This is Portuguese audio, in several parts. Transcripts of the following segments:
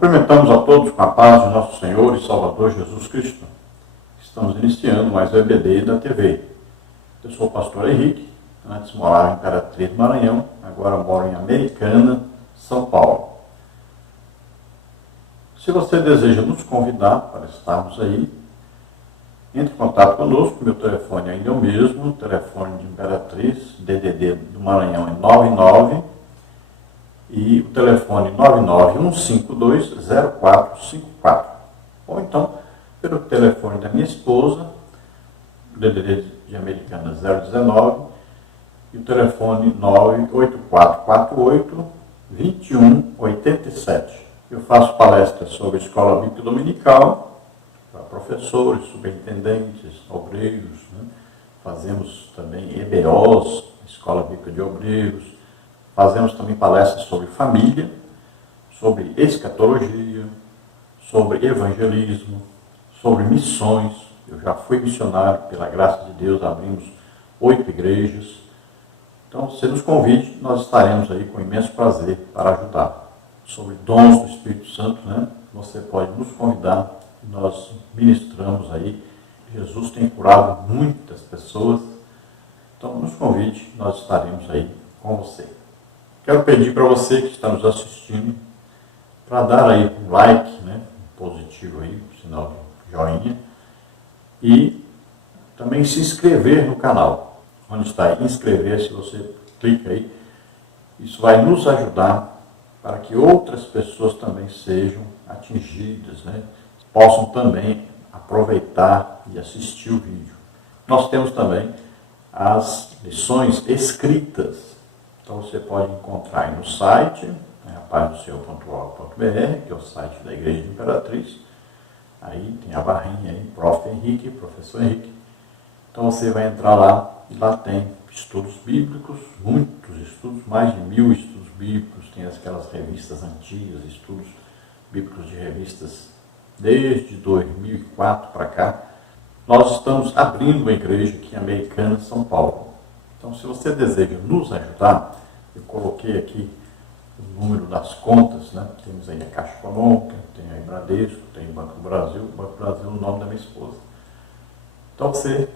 Cumprimentamos a todos com a paz de nosso Senhor e Salvador Jesus Cristo. Estamos iniciando mais o EBD da TV. Eu sou o pastor Henrique, antes morava em Imperatriz, Maranhão, agora moro em Americana, São Paulo. Se você deseja nos convidar para estarmos aí, entre em contato conosco, meu telefone ainda é o mesmo, o telefone de Imperatriz, DDD do Maranhão é 99 e o telefone 991520454. Ou então, pelo telefone da minha esposa, DDD de Americana 019 e o telefone 98448-2187. Eu faço palestras sobre escola bíblica dominical, para professores, superintendentes, obreiros, né? Fazemos também EBOs, Escola Bíblica de Obreiros, fazemos também palestras sobre família, sobre escatologia, sobre evangelismo, sobre missões. Eu já fui missionário, pela graça de Deus, abrimos 8 igrejas. Então, se nos convide, nós estaremos aí com imenso prazer para ajudar. Sobre dons do Espírito Santo, né? Você pode nos convidar, nós ministramos aí. Jesus tem curado muitas pessoas, então nos convide, nós estaremos aí com você. Quero pedir para você que está nos assistindo, para dar aí um like, né? Positivo aí, um sinal de joinha, e também se inscrever no canal. Onde está inscrever-se, você clica aí, isso vai nos ajudar para que outras pessoas também sejam atingidas, né? Possam também aproveitar e assistir o vídeo. Nós temos também as lições escritas. Então você pode encontrar aí no site, né, apazdoseu.org.br, que é o site da Igreja de Imperatriz. Aí tem a barrinha aí, Prof. Henrique, Professor Henrique. Então você vai entrar lá e lá tem estudos bíblicos, muitos estudos, mais de 1000 estudos bíblicos, tem aquelas revistas antigas, estudos bíblicos de revistas desde 2004 para cá. Nós estamos abrindo uma igreja aqui em Americana, São Paulo. Então, se você deseja nos ajudar, eu coloquei aqui o número das contas, né? Temos aí a Caixa Econômica, tem aí Bradesco, tem o Banco do Brasil. O Banco do Brasil é o nome da minha esposa. Então, você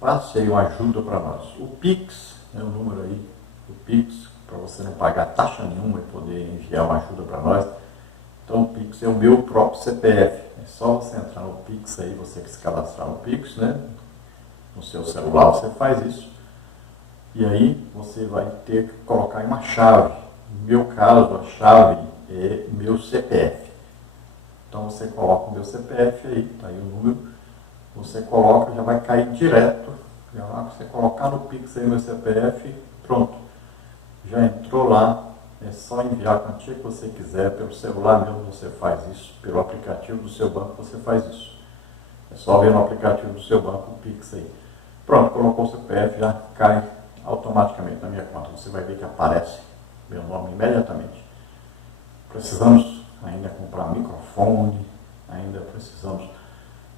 passe aí uma ajuda para nós. O Pix, né, o número aí, o Pix, para você não pagar taxa nenhuma e poder enviar uma ajuda para nós. Então, o Pix é o meu próprio CPF. É só você entrar no Pix aí, você que se cadastrar no Pix, né? No seu celular você faz isso. E aí você vai ter que colocar em uma chave. No meu caso, a chave é meu CPF. Então, você coloca o meu CPF aí, tá aí o número. Você coloca, já vai cair direto. Já lá, você colocar no Pix aí o meu CPF, pronto. Já entrou lá. É só enviar a quantia que você quiser, pelo celular mesmo você faz isso, pelo aplicativo do seu banco você faz isso. É só ver no aplicativo do seu banco o Pix aí. Pronto, colocou o CPF, já cai automaticamente na minha conta. Você vai ver que aparece meu nome imediatamente. Precisamos ainda comprar microfone, ainda precisamos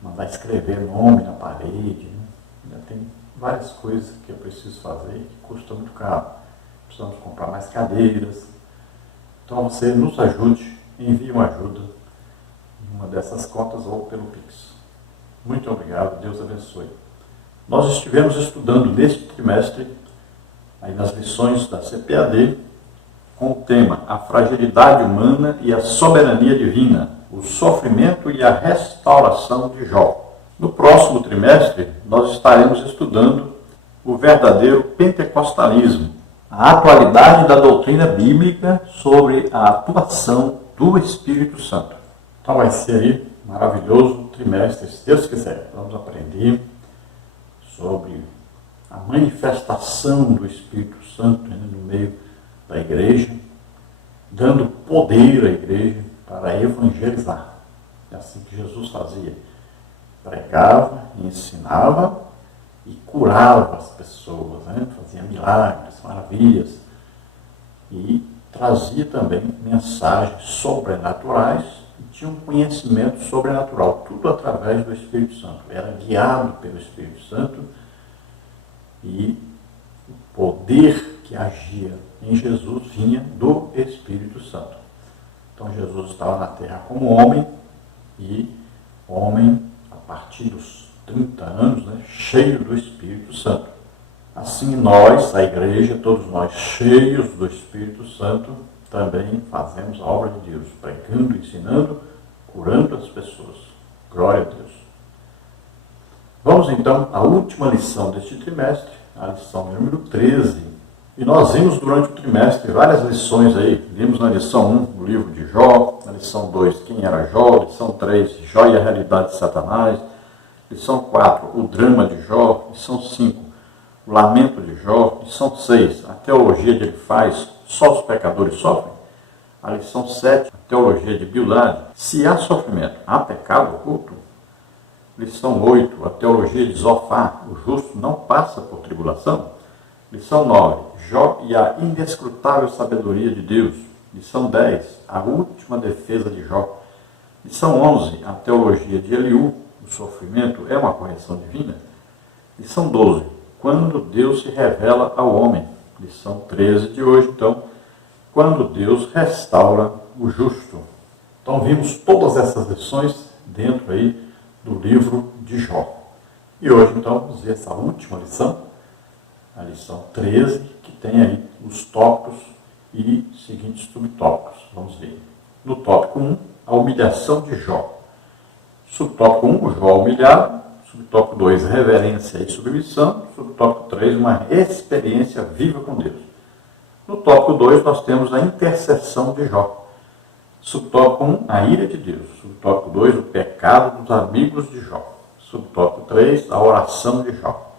mandar escrever nome na parede, né? Ainda tem várias coisas que eu preciso fazer que custa muito caro. Precisamos comprar mais cadeiras. Então você nos ajude, envie uma ajuda em uma dessas contas ou pelo Pix. Muito obrigado, Deus abençoe. Nós estivemos estudando neste trimestre, aí nas lições da CPAD, com o tema A Fragilidade Humana e a Soberania Divina, o Sofrimento e a Restauração de Jó. No próximo trimestre, nós estaremos estudando o verdadeiro pentecostalismo, a atualidade da doutrina bíblica sobre a atuação do Espírito Santo. Então vai ser aí maravilhoso trimestre, se Deus quiser. Vamos aprender sobre a manifestação do Espírito Santo, né, no meio da igreja, dando poder à igreja para evangelizar. É assim que Jesus fazia. Pregava, ensinava e curava as pessoas, né? Fazia milagres, maravilhas, e trazia também mensagens sobrenaturais e tinha um conhecimento sobrenatural, tudo através do Espírito Santo. Era guiado pelo Espírito Santo e o poder que agia em Jesus vinha do Espírito Santo. Então Jesus estava na terra como homem, e homem a partir dos 30 anos, né, cheio do Espírito Santo. Assim nós, a igreja, todos nós cheios do Espírito Santo, também fazemos a obra de Deus, pregando, ensinando, curando as pessoas. Glória a Deus. Vamos então à última lição deste trimestre, a lição número 13. E nós vimos durante o trimestre várias lições aí. Vimos na lição 1 o livro de Jó, na lição 2 quem era Jó, lição 3 Jó e a realidade de Satanás, lição 4 o drama de Jó, lição 5 o lamento de Jó, lição 6 a teologia de Elifaz, só os pecadores sofrem. A lição 7 a teologia de Bildade, se há sofrimento, há pecado oculto. Lição 8 a teologia de Zofar, o justo não passa por tribulação. Lição 9 Jó e a inescrutável sabedoria de Deus. Lição 10 a última defesa de Jó. Lição 11 a teologia de Eliú, o sofrimento é uma correção divina. Lição 12 quando Deus se revela ao homem. Lição 13 de hoje, então, quando Deus restaura o justo. Então vimos todas essas lições dentro aí do livro de Jó. E hoje, então, vamos ver essa última lição, a lição 13, que tem aí os tópicos e seguintes subtópicos. Vamos ver. No tópico 1, a humilhação de Jó. Subtópico 1, Jó humilhado. Subtópico 2, reverência e submissão. Subtópico 3, uma experiência viva com Deus. No tópico 2, nós temos a intercessão de Jó. Subtópico 1, a ira de Deus. Subtópico 2, o pecado dos amigos de Jó. Subtópico 3, a oração de Jó.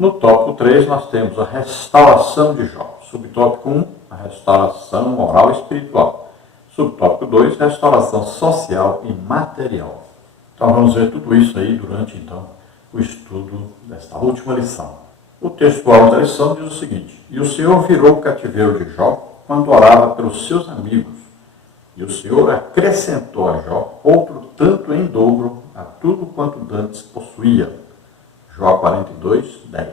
No tópico 3, nós temos a restauração de Jó. Subtópico 1, a restauração moral e espiritual. Subtópico 2, restauração social e material. Então vamos ver tudo isso aí durante então o estudo desta última lição. O textual da lição diz o seguinte: E o Senhor virou o cativeiro de Jó quando orava pelos seus amigos. E o Senhor acrescentou a Jó outro tanto em dobro a tudo quanto dantes possuía. Jó 42, 10.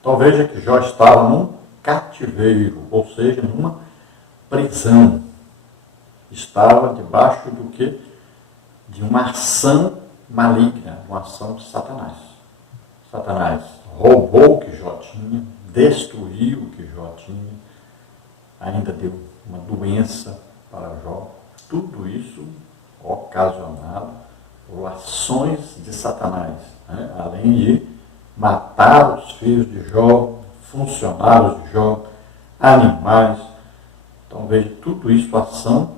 Então veja que Jó estava num cativeiro, ou seja, numa prisão. Estava debaixo do que? De uma ação maligna, uma ação de Satanás. Satanás roubou o que Jó tinha, destruiu o que Jó tinha, ainda deu uma doença para Jó. Tudo isso ocasionado por ações de Satanás, né? Além de matar os filhos de Jó, funcionários de Jó, animais. Então veja, tudo isso ação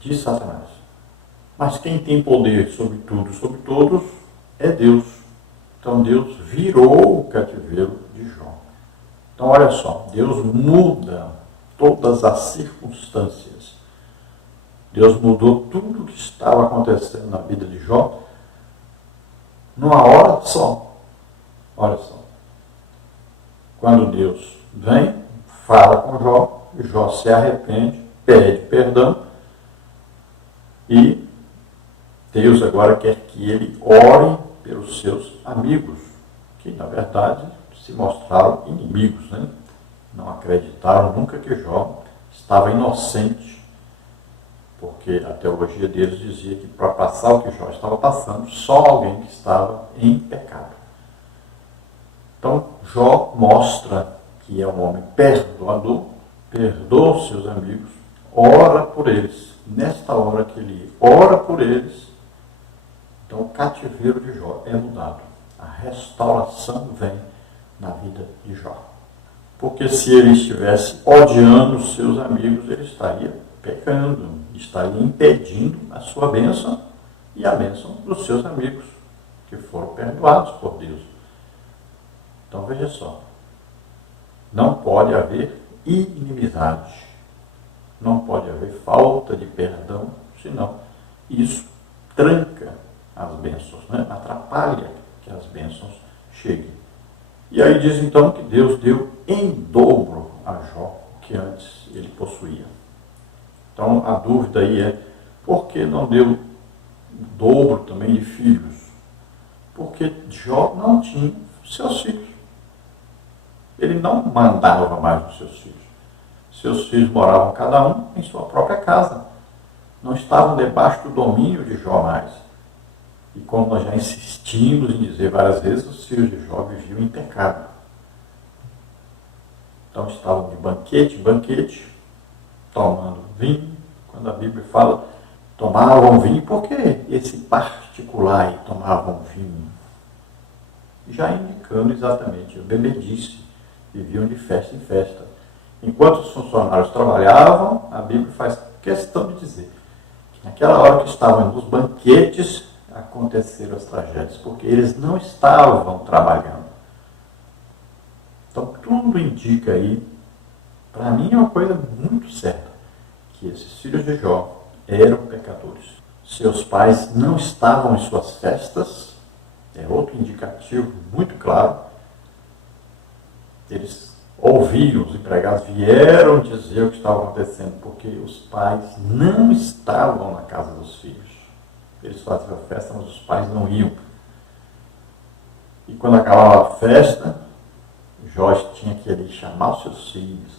de Satanás. Mas quem tem poder sobre tudo e sobre todos é Deus. Então Deus virou o cativeiro de Jó. Então olha só, Deus muda todas as circunstâncias. Deus mudou tudo o que estava acontecendo na vida de Jó numa hora só. Olha só. Quando Deus vem, fala com Jó, Jó se arrepende, pede perdão, e Deus agora quer que ele ore pelos seus amigos, que na verdade se mostraram inimigos, né? Não acreditaram nunca que Jó estava inocente, porque a teologia deles dizia que para passar o que Jó estava passando, só alguém que estava em pecado. Então Jó mostra que é um homem perdoador, perdoa os seus amigos, ora por eles. Nesta hora que ele ora por eles, então o cativeiro de Jó é mudado. A restauração vem na vida de Jó. Porque se ele estivesse odiando os seus amigos, ele estaria pecando, estaria impedindo a sua bênção e a bênção dos seus amigos, que foram perdoados por Deus. Então veja só, não pode haver inimizade, não pode haver falta de perdão, senão isso tranca as bênçãos, né? Atrapalha que as bênçãos cheguem. E aí diz então que Deus deu em dobro a Jó o que antes ele possuía. Então a dúvida aí é, por que não deu o dobro também de filhos? Porque Jó não tinha seus filhos. Ele não mandava mais nos seus filhos. Seus filhos moravam cada um em sua própria casa. não estavam debaixo do domínio de Jó mais. E como nós já insistimos em dizer várias vezes, os filhos de Jó viviam em pecado. Então estavam de banquete em banquete, tomando vinho. Quando a Bíblia fala tomavam vinho, por que esse particular aí tomavam vinho? Já indicando exatamente a bebedice, viviam de festa em festa. Enquanto os funcionários trabalhavam, a Bíblia faz questão de dizer que naquela hora que estavam nos banquetes, aconteceram as tragédias, porque eles não estavam trabalhando. Então tudo indica aí, para mim é uma coisa muito certa, que esses filhos de Jó eram pecadores. Seus pais não estavam em suas festas, é outro indicativo muito claro. Eles ouviram, os empregados vieram dizer o que estava acontecendo, porque os pais não estavam na casa dos filhos. Eles faziam a festa, mas os pais não iam. E quando acabava a festa, Jó tinha que ir chamar os seus filhos,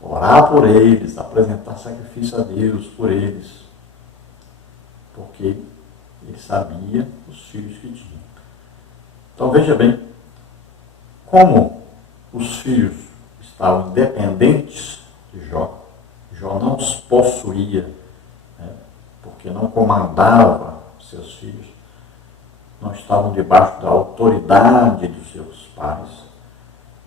orar por eles, apresentar sacrifício a Deus por eles, porque ele sabia os filhos que tinha. Então veja bem, como os filhos estavam independentes de Jó, Jó não os possuía, né, porque não comandava seus filhos, não estavam debaixo da autoridade dos seus pais.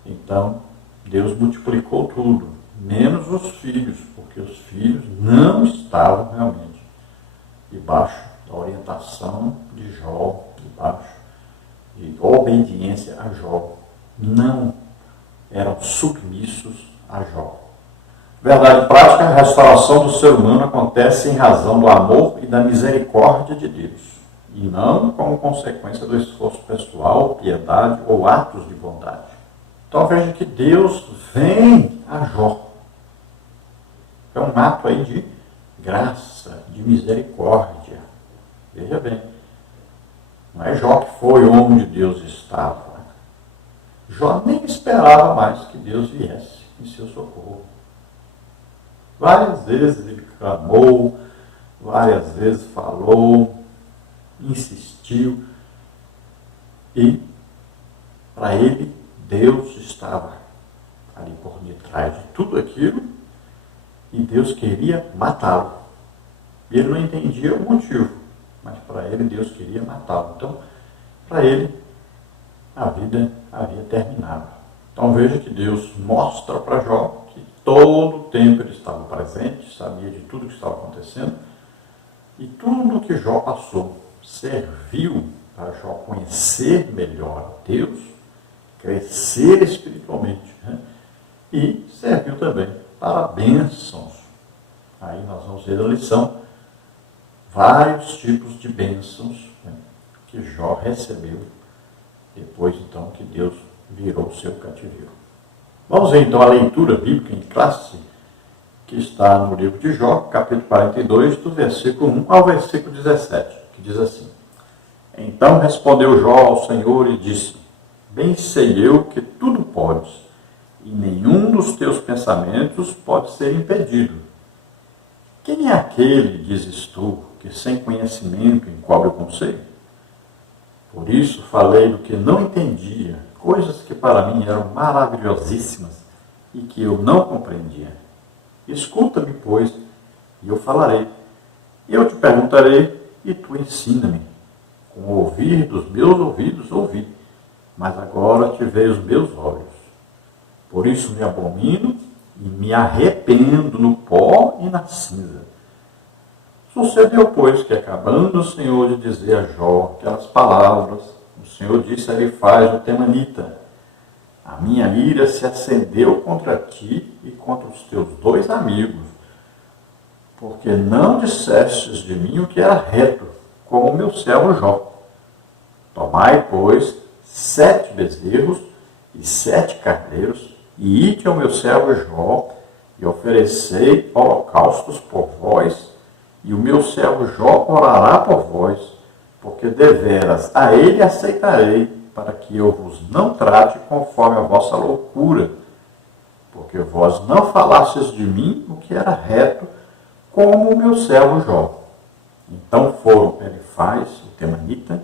Então Deus multiplicou tudo, menos os filhos, porque os filhos não estavam realmente debaixo da orientação de Jó, debaixo de obediência a Jó. Não eram submissos a Jó. Verdade prática, a restauração do ser humano acontece em razão do amor e da misericórdia de Deus, e não como consequência do esforço pessoal, piedade ou atos de bondade. Então veja que Deus vem a Jó. É um ato aí de graça, de misericórdia. Veja bem, não é Jó que foi onde Deus estava. Jó nem esperava mais que Deus viesse em seu socorro. Várias vezes ele clamou, várias vezes falou, insistiu, e para ele Deus estava ali por detrás de tudo aquilo, e Deus queria matá-lo. E ele não entendia o motivo, mas para ele Deus queria matá-lo. Então, para ele, a vida havia terminado. Então veja que Deus mostra para Jó que todo o tempo ele estava presente, sabia de tudo que estava acontecendo, e tudo que Jó passou serviu para Jó conhecer melhor Deus, crescer espiritualmente, né? E serviu também para bênçãos. Aí nós vamos ver a lição, vários tipos de bênçãos, né, que Jó recebeu depois então que Deus virou o seu cativeiro. Vamos ver então a leitura bíblica em classe, que está no livro de Jó, capítulo 42, do versículo 1 ao versículo 17, que diz assim: Então respondeu Jó ao Senhor e disse: Bem sei eu que tudo podes, e nenhum dos teus pensamentos pode ser impedido. Quem é aquele, dizes tu, que sem conhecimento encobre o conselho? Por isso falei do que não entendia, coisas que para mim eram maravilhosíssimas e que eu não compreendia. Escuta-me, pois, e eu falarei. Eu te perguntarei, e tu ensina-me. Com o ouvir dos meus ouvidos ouvi, mas agora te vejo os meus olhos. Por isso me abomino e me arrependo no pó e na cinza. Sucedeu, pois, que acabando o Senhor de dizer a Jó aquelas palavras, o Senhor disse a Elifaz, o temanita: A minha ira se acendeu contra ti e contra os teus dois amigos, porque não dissestes de mim o que era reto, como o meu servo Jó. Tomai, pois, 7 bezerros e 7 carneiros, e ide ao meu servo Jó, e oferecei holocaustos por vós, e o meu servo Jó orará por vós, porque deveras a ele aceitarei, para que eu vos não trate conforme a vossa loucura, porque vós não falastes de mim o que era reto, como o meu servo Jó. Então foram Elifaz, o temanita,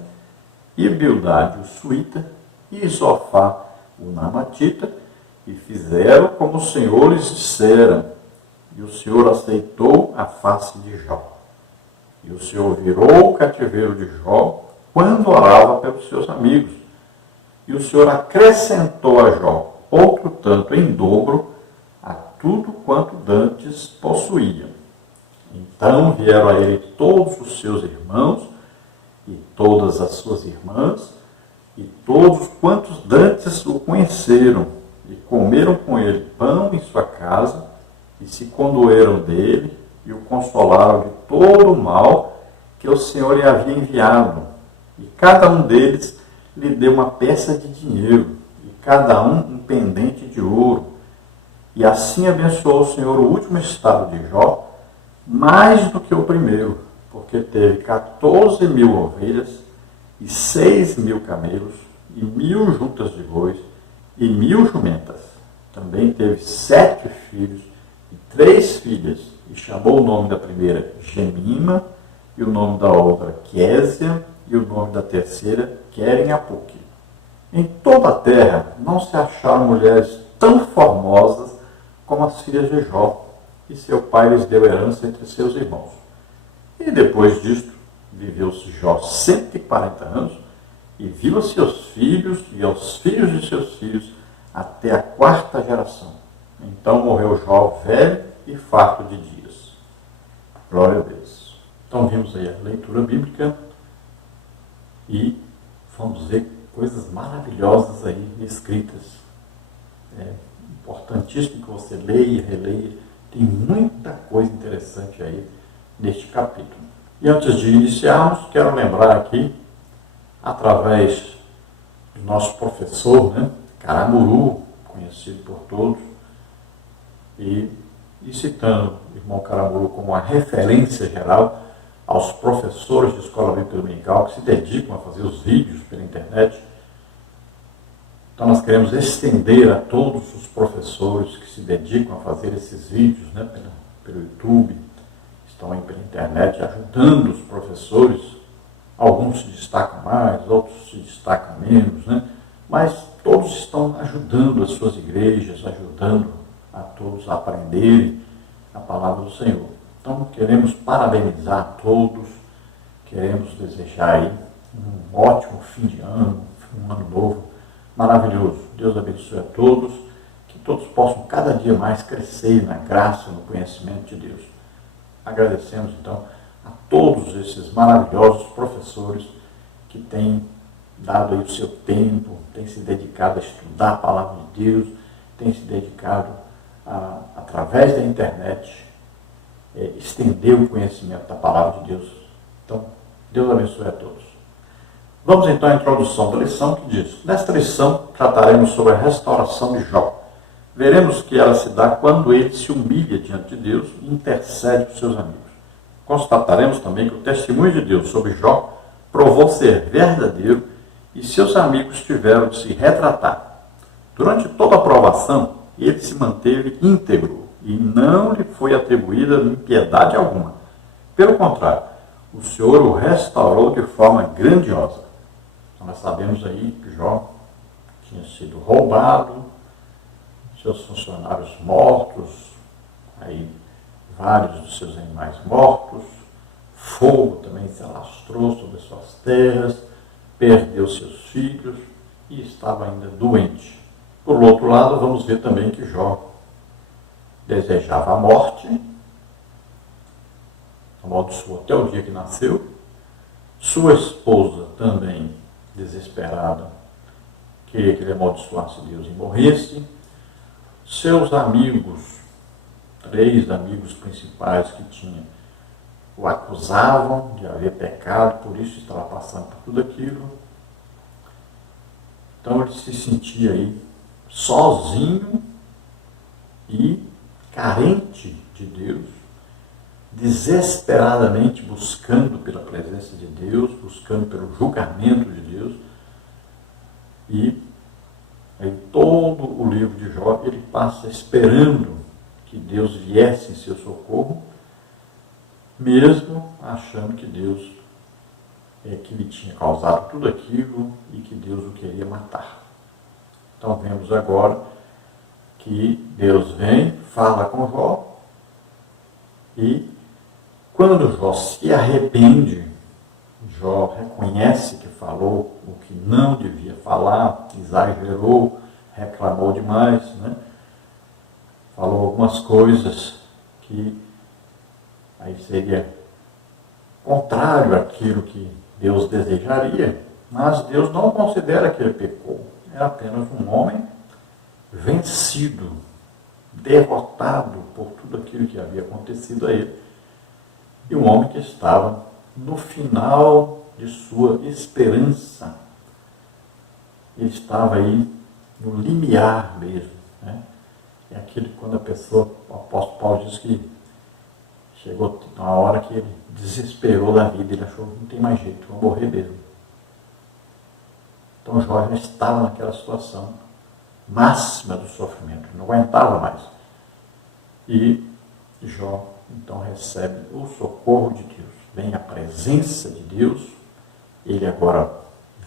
e Bildade, o suíta, e Zofá, o namatita, e fizeram como o Senhor lhes dissera. E o Senhor aceitou a face de Jó. E o Senhor virou o cativeiro de Jó quando orava pelos seus amigos. E o Senhor acrescentou a Jó outro tanto em dobro a tudo quanto dantes possuía. Então vieram a ele todos os seus irmãos e todas as suas irmãs e todos quantos dantes o conheceram e comeram com ele pão em sua casa e se condoeram dele e o consolaram de todo o mal que o Senhor lhe havia enviado. E cada um deles lhe deu uma peça de dinheiro e cada um pendente de ouro. E assim abençoou o Senhor o último estado de Jó, mais do que o primeiro, porque teve 14.000 ovelhas e 6.000 camelos e 1.000 juntas de bois e 1.000 jumentas. Também teve 7 filhos e 3 filhas, e chamou o nome da primeira Gemima, e o nome da outra Quésia, e o nome da terceira Queren-Apuque. Em toda a terra não se acharam mulheres tão formosas como as filhas de Jó, e seu pai lhes deu herança entre seus irmãos. E depois disto, viveu-se Jó 140 anos, e viu a seus filhos e aos filhos de seus filhos até a 4ª geração. Então morreu Jó velho e farto de dias. Glória a Deus. Então vimos aí a leitura bíblica e vamos ver coisas maravilhosas aí escritas. É importantíssimo que você leia e releia. Tem muita coisa interessante aí neste capítulo. E antes de iniciarmos, quero lembrar aqui, através do nosso professor, Caramuru, conhecido por todos, e citando o irmão Caramuru como uma referência geral aos professores de escola bíblica dominical que se dedicam a fazer os vídeos pela internet. Então nós queremos estender a todos os professores que se dedicam a fazer esses vídeos, pelo YouTube, estão aí pela internet ajudando os professores. Alguns se destacam mais, outros se destacam menos, mas todos estão ajudando as suas igrejas, ajudando a todos a aprenderem a palavra do Senhor. Então queremos parabenizar a todos, queremos desejar aí um ótimo fim de ano, um ano novo maravilhoso. Deus abençoe a todos, que todos possam cada dia mais crescer na graça, no conhecimento de Deus. Agradecemos então a todos esses maravilhosos professores que têm dado aí o seu tempo, têm se dedicado a estudar a palavra de Deus, têm se dedicado a, através da internet, estender o conhecimento da palavra de Deus. Então, Deus abençoe a todos. Vamos então à introdução da lição, que diz: nesta lição trataremos sobre a restauração de Jó. Veremos que ela se dá quando ele se humilha diante de Deus e intercede por seus amigos. Constataremos também que o testemunho de Deus sobre Jó provou ser verdadeiro e seus amigos tiveram de se retratar. Durante toda a provação, ele se manteve íntegro e não lhe foi atribuída impiedade alguma. Pelo contrário, o Senhor o restaurou de forma grandiosa. Então, nós sabemos aí que Jó tinha sido roubado, seus funcionários mortos, aí vários dos seus animais mortos, fogo também se alastrou sobre suas terras, perdeu seus filhos e estava ainda doente. Por outro lado, vamos ver também que Jó desejava a morte, amaldiçoou até o dia que nasceu. Sua esposa também, desesperada, queria que ele amaldiçoasse Deus e morresse. Seus amigos, 3 amigos principais que tinha, o acusavam de haver pecado, por isso estava passando por tudo aquilo. Então ele se sentia aí sozinho e carente de Deus, desesperadamente buscando pela presença de Deus, buscando pelo julgamento de Deus. E em todo o livro de Jó, ele passa esperando que Deus viesse em seu socorro, mesmo achando que Deus que lhe tinha causado tudo aquilo e que Deus o queria matar. Então vemos agora que Deus vem, fala com Jó, e quando Jó se arrepende, Jó reconhece que falou o que não devia falar, exagerou, reclamou demais, né? Falou algumas coisas que aí seria contrário àquilo que Deus desejaria, mas Deus não considera que ele pecou. Era apenas um homem vencido, derrotado por tudo aquilo que havia acontecido a ele, e um homem que estava no final de sua esperança. Ele estava aí no limiar mesmo, né? É aquilo que quando a pessoa, o apóstolo Paulo diz que chegou uma hora que ele desesperou da vida, ele achou que não tem mais jeito, vou morrer mesmo. Então Jó já estava naquela situação máxima do sofrimento, não aguentava mais. E Jó então recebe o socorro de Deus, vem a presença de Deus, ele agora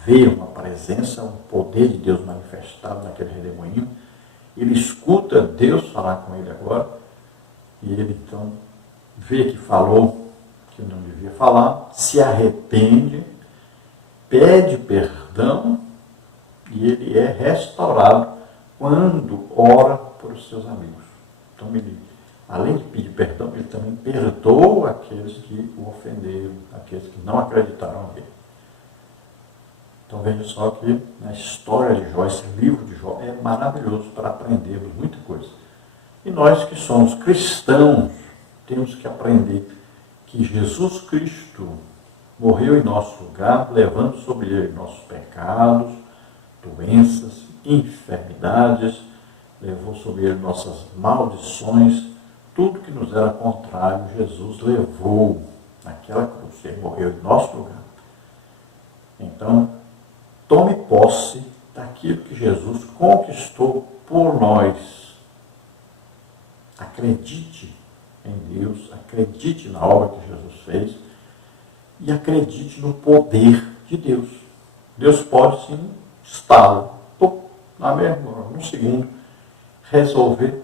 vê uma presença, um poder de Deus manifestado naquele redemoinho, ele escuta Deus falar com ele agora, e ele então vê que falou que não devia falar, se arrepende, pede perdão, e ele é restaurado quando ora por os seus amigos. Então ele, além de pedir perdão, ele também perdoa aqueles que o ofenderam, aqueles que não acreditaram nele. Então veja só que na história de Jó, esse livro de Jó é maravilhoso para aprendermos muita coisa. E nós que somos cristãos, temos que aprender que Jesus Cristo morreu em nosso lugar, levando sobre ele nossos pecados, doenças, enfermidades, levou sobre ele nossas maldições, tudo que nos era contrário, Jesus levou naquela cruz, ele morreu em nosso lugar. Então, tome posse daquilo que Jesus conquistou por nós. Acredite em Deus, acredite na obra que Jesus fez e acredite no poder de Deus. Deus pode sim, num segundo, resolver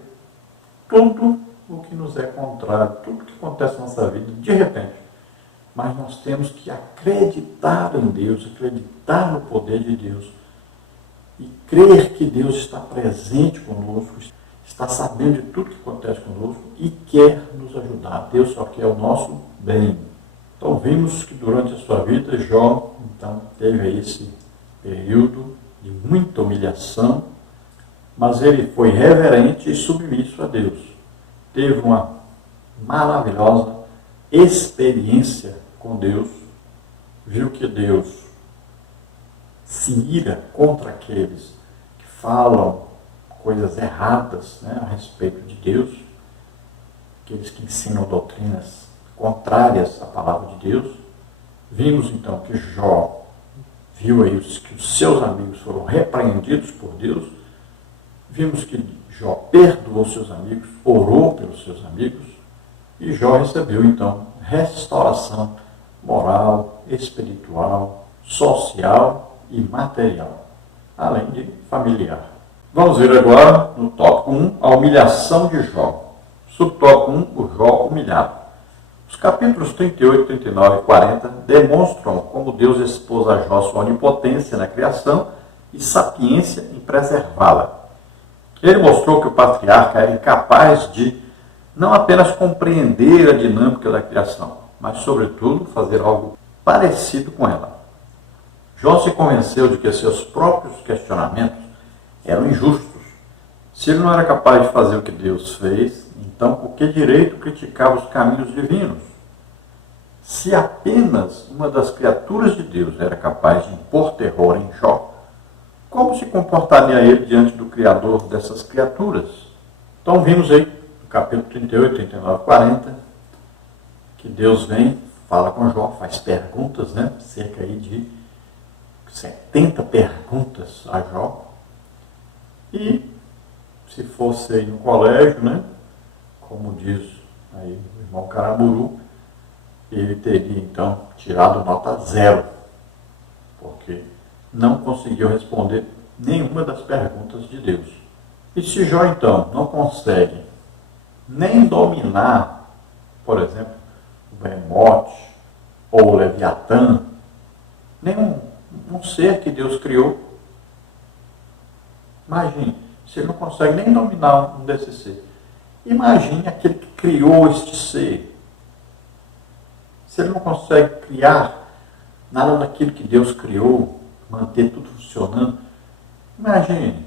tudo o que nos é contrário, tudo que acontece na nossa vida, de repente. Mas nós temos que acreditar em Deus, acreditar no poder de Deus e crer que Deus está presente conosco, está sabendo de tudo que acontece conosco e quer nos ajudar. Deus só quer o nosso bem. Então vimos que durante a sua vida, Jó então, teve esse período de muita humilhação, mas ele foi reverente e submisso a Deus. Teve uma maravilhosa experiência com Deus, viu que Deus se ira contra aqueles que falam coisas erradas, né, a respeito de Deus, aqueles que ensinam doutrinas contrárias à palavra de Deus. Vimos então que Jó viu aí que os seus amigos foram repreendidos por Deus. Vimos que Jó perdoou seus amigos, orou pelos seus amigos, e Jó recebeu então restauração moral, espiritual, social e material, além de familiar. Vamos ver agora, no tópico 1, a humilhação de Jó. Subtópico 1, o Jó humilhado. Os capítulos 38, 39 e 40 demonstram como Deus expôs a Jó sua onipotência na criação e sapiência em preservá-la. Ele mostrou que o patriarca era incapaz de não apenas compreender a dinâmica da criação, mas, sobretudo, fazer algo parecido com ela. Jó se convenceu de que seus próprios questionamentos eram injustos. Se ele não era capaz de fazer o que Deus fez, então por que direito criticava os caminhos divinos? Se apenas uma das criaturas de Deus era capaz de impor terror em Jó, como se comportaria ele diante do Criador dessas criaturas? Então vimos aí, no capítulo 38, 39, 40, que Deus vem, fala com Jó, faz perguntas, né? Cerca aí de 70 perguntas a Jó. E se fosse aí no colégio, né? Como diz aí o irmão Caraburu, ele teria então tirado nota 0, porque não conseguiu responder nenhuma das perguntas de Deus. E se Jó então não consegue nem dominar, por exemplo, o Behemoth ou o Leviatã, nenhum um ser que Deus criou, imagine, se ele não consegue nem dominar um desses seres, imagine aquele que criou este ser. Se ele não consegue criar nada daquilo que Deus criou, manter tudo funcionando, imagine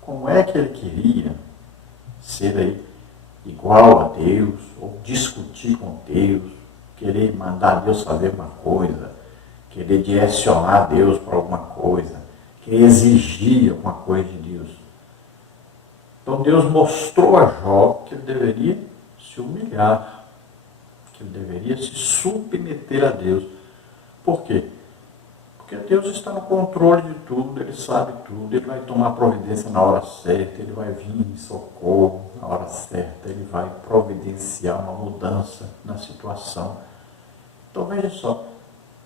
como é que ele queria ser aí igual a Deus, ou discutir com Deus, querer mandar Deus fazer uma coisa, querer direcionar Deus para alguma coisa, querer exigir alguma coisa de Deus. Então Deus mostrou a Jó que ele deveria se humilhar, que ele deveria se submeter a Deus. Por quê? Porque Deus está no controle de tudo, Ele sabe tudo, Ele vai tomar providência na hora certa, Ele vai vir em socorro na hora certa, Ele vai providenciar uma mudança na situação. Então veja só,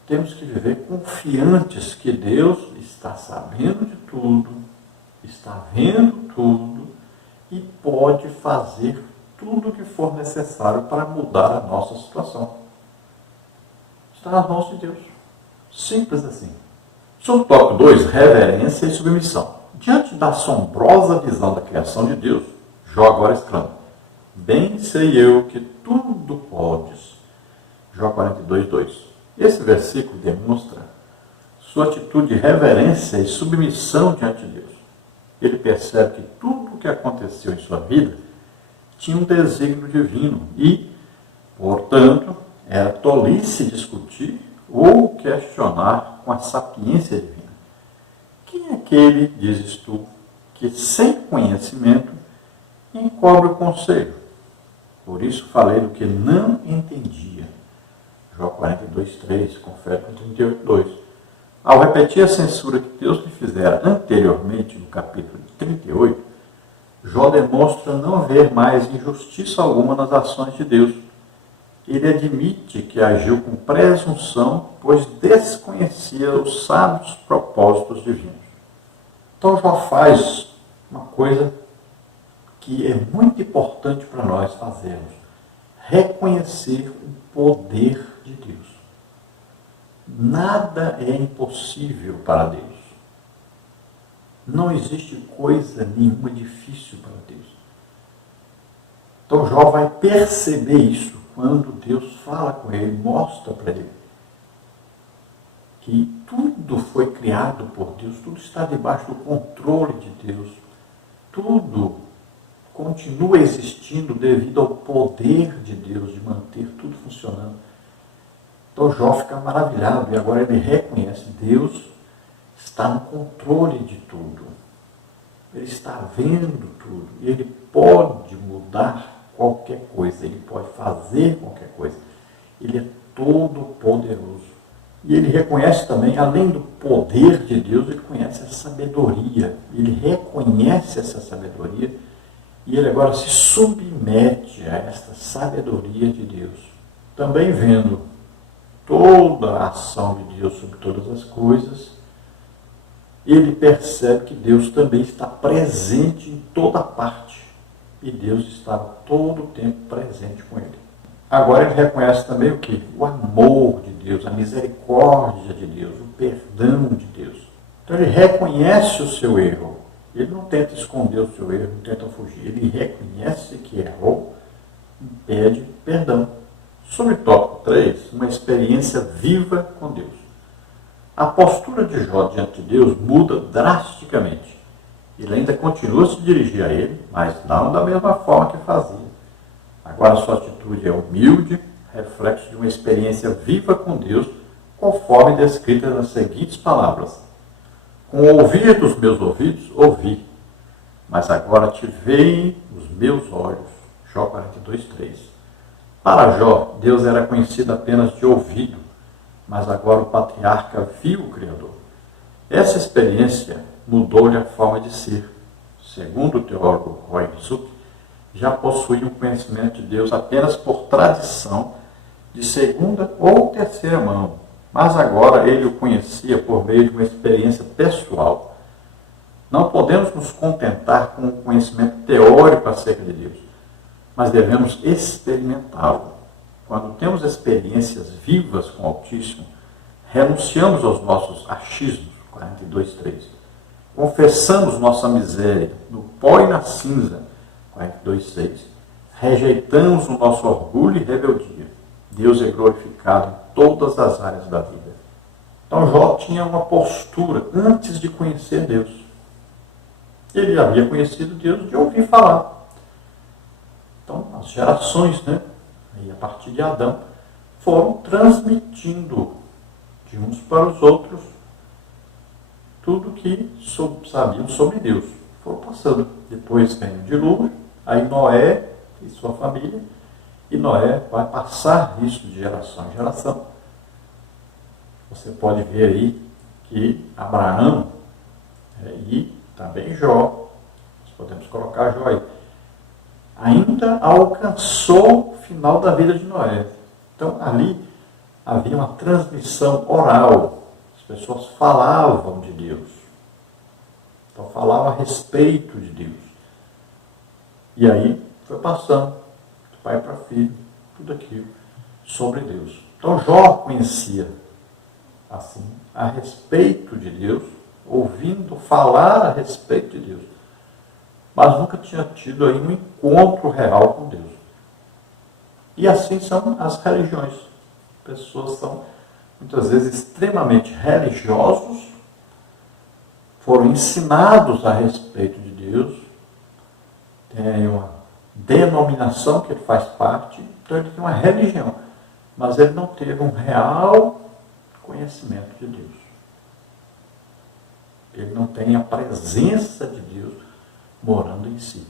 temos que viver confiantes que Deus está sabendo de tudo, está vendo tudo e pode fazer tudo o que for necessário para mudar a nossa situação. Está nas mãos de Deus. Simples assim. Sobre o tópico 2, reverência e submissão. Diante da assombrosa visão da criação de Deus, Jó agora exclama: bem sei eu que tudo podes. Jó 42, 2. Esse versículo demonstra sua atitude de reverência e submissão diante de Deus. Ele percebe que tudo o que aconteceu em sua vida tinha um desígnio divino e, portanto, era tolice discutir ou questionar com a sapiência divina. Quem é aquele, dizes tu, que sem conhecimento encobre o conselho? Por isso falei do que não entendia. Jó 42, 3, confere com 38, 2. Ao repetir a censura que Deus lhe fizera anteriormente, no capítulo 38, Jó demonstra não ver mais injustiça alguma nas ações de Deus. Ele admite que agiu com presunção, pois desconhecia os sábios propósitos divinos. Então Jó faz uma coisa que é muito importante para nós fazermos: reconhecer o poder de Deus. Nada é impossível para Deus. Não existe coisa nenhuma difícil para Deus. Então Jó vai perceber isso quando Deus fala com ele, mostra para ele que tudo foi criado por Deus, tudo está debaixo do controle de Deus, tudo continua existindo devido ao poder de Deus de manter tudo funcionando. Então Jó fica maravilhado e agora ele reconhece: Deus está no controle de tudo. Ele está vendo tudo. E Ele pode mudar qualquer coisa. Ele pode fazer qualquer coisa. Ele é todo poderoso. E ele reconhece também, além do poder de Deus, ele conhece a sabedoria. Ele reconhece essa sabedoria e ele agora se submete a esta sabedoria de Deus. Também vendo toda a ação de Deus sobre todas as coisas, ele percebe que Deus também está presente em toda parte. E Deus está todo o tempo presente com ele. Agora ele reconhece também o quê? O amor de Deus, a misericórdia de Deus, o perdão de Deus. Então ele reconhece o seu erro. Ele não tenta esconder o seu erro, não tenta fugir. Ele reconhece que errou e pede perdão. Sobre o tópico 3, uma experiência viva com Deus. A postura de Jó diante de Deus muda drasticamente. Ele ainda continua a se dirigir a ele, mas não da mesma forma que fazia. Agora sua atitude é humilde, reflexo de uma experiência viva com Deus, conforme descrita nas seguintes palavras: com o ouvir dos meus ouvidos, ouvi, mas agora te veem os meus olhos. Jó 42, 3. Para Jó, Deus era conhecido apenas de ouvido, mas agora o patriarca viu o Criador. Essa experiência mudou-lhe a forma de ser. Segundo o teólogo Roy Zuck, já possuía um conhecimento de Deus apenas por tradição de segunda ou terceira mão, mas agora ele o conhecia por meio de uma experiência pessoal. Não podemos nos contentar com o conhecimento teórico acerca de Deus, mas devemos experimentá-lo. Quando temos experiências vivas com o Altíssimo, renunciamos aos nossos achismos, 42:3. Confessamos nossa miséria no pó e na cinza, 42:6. Rejeitamos o nosso orgulho e rebeldia. Deus é glorificado em todas as áreas da vida. Então Jó tinha uma postura antes de conhecer Deus. Ele havia conhecido Deus de ouvir falar. Então as gerações, aí a partir de Adão, foram transmitindo de uns para os outros tudo que sabiam sobre Deus. Foram passando. Depois vem o dilúvio, aí Noé e sua família, e Noé vai passar isso de geração em geração. Você pode ver aí que Abraão e também Jó, nós podemos colocar Jó aí, ainda alcançou o final da vida de Noé. Então ali havia uma transmissão oral. As pessoas falavam de Deus. Então falavam a respeito de Deus. E aí foi passando de pai para filho, tudo aquilo sobre Deus. Então Jó conhecia assim a respeito de Deus, ouvindo falar a respeito de Deus, mas nunca tinha tido aí um encontro real com Deus. E assim são as religiões. Pessoas são muitas vezes extremamente religiosos, foram ensinados a respeito de Deus, tem uma denominação que ele faz parte, então ele tem uma religião, mas ele não teve um real conhecimento de Deus. Ele não tem a presença de Deus morando em si.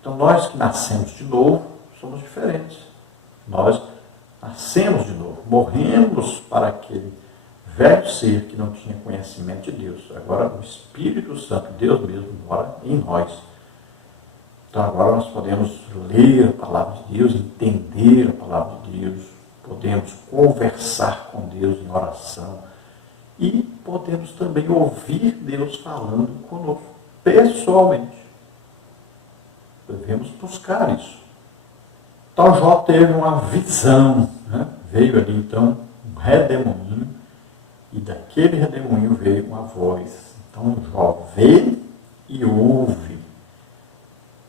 Então nós que nascemos de novo, somos diferentes. Nós nascemos de novo, morremos para aquele velho ser que não tinha conhecimento de Deus. Agora o Espírito Santo, Deus mesmo, mora em nós. Então agora nós podemos ler a palavra de Deus, entender a palavra de Deus, podemos conversar com Deus em oração e podemos também ouvir Deus falando conosco, pessoalmente. Devemos buscar isso. Então Jó teve uma visão, veio ali então um redemoinho, e daquele redemoinho veio uma voz. Então Jó vê e ouve.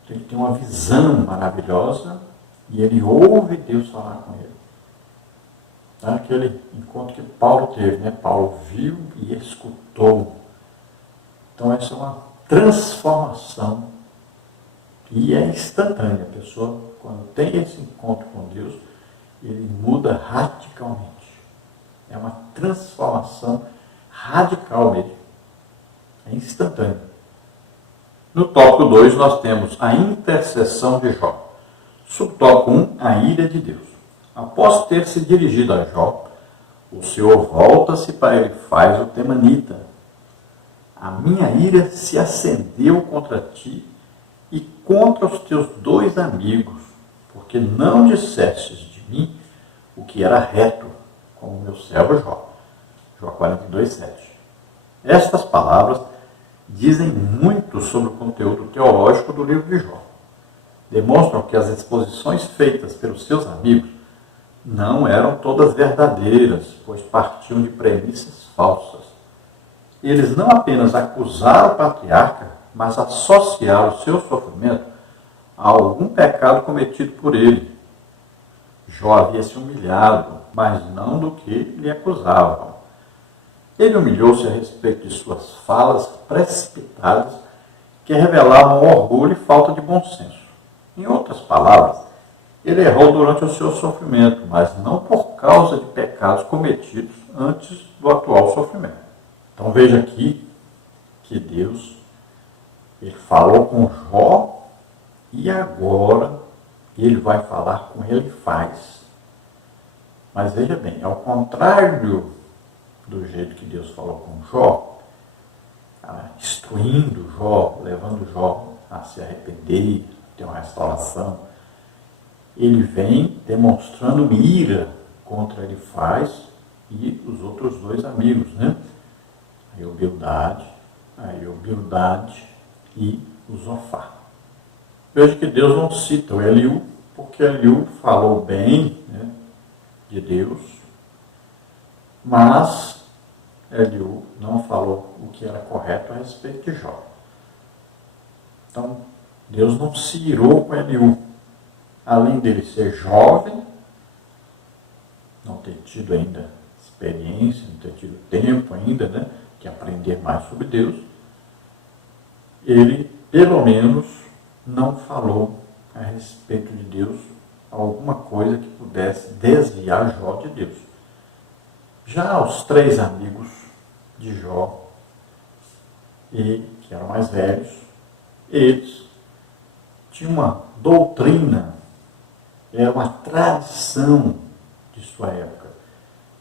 Então, ele tem uma visão maravilhosa e ele ouve Deus falar com ele. Aquele encontro que Paulo teve, Paulo viu e escutou. Então essa é uma transformação e é instantânea. A pessoa, quando tem esse encontro com Deus, ele muda radicalmente. É uma transformação radical mesmo. É instantânea. No tópico 2 nós temos a intercessão de Jó. Subtópico 1, a ira de Deus. Após ter se dirigido a Jó, o Senhor volta-se para ele e faz o temanita. A minha ira se acendeu contra ti e contra os teus 2 amigos, porque não dissestes de mim o que era reto, como meu servo Jó. Jó 42:7. Estas palavras dizem muito sobre o conteúdo teológico do livro de Jó. Demonstram que as exposições feitas pelos seus amigos não eram todas verdadeiras, pois partiam de premissas falsas. Eles não apenas acusaram o patriarca, mas associaram o seu sofrimento a algum pecado cometido por ele. Jó havia se humilhado, mas não do que lhe acusavam. Ele humilhou-se a respeito de suas falas precipitadas, que revelavam orgulho e falta de bom senso. Em outras palavras, ele errou durante o seu sofrimento, mas não por causa de pecados cometidos antes do atual sofrimento. Então veja aqui que Deus, ele falou com Jó e agora ele vai falar com Elifaz. Mas veja bem, ao contrário do jeito que Deus falou com Jó, instruindo Jó, levando Jó a se arrepender, ter uma restauração, ele vem demonstrando ira contra Elifaz e os outros dois amigos, né? A Eubildade e o Zofar. Veja que Deus não cita o Eliú, porque Eliú falou bem, né, de Deus, mas Eliú não falou o que era correto a respeito de Jó. Então, Deus não se irou com Eliú. Além dele ser jovem, não ter tido ainda experiência, não ter tido tempo ainda, né, de aprender mais sobre Deus, ele, pelo menos, não falou a respeito de Deus alguma coisa que pudesse desviar Jó de Deus. Já os três amigos de Jó, que eram mais velhos, eles tinham uma doutrina, era uma tradição de sua época.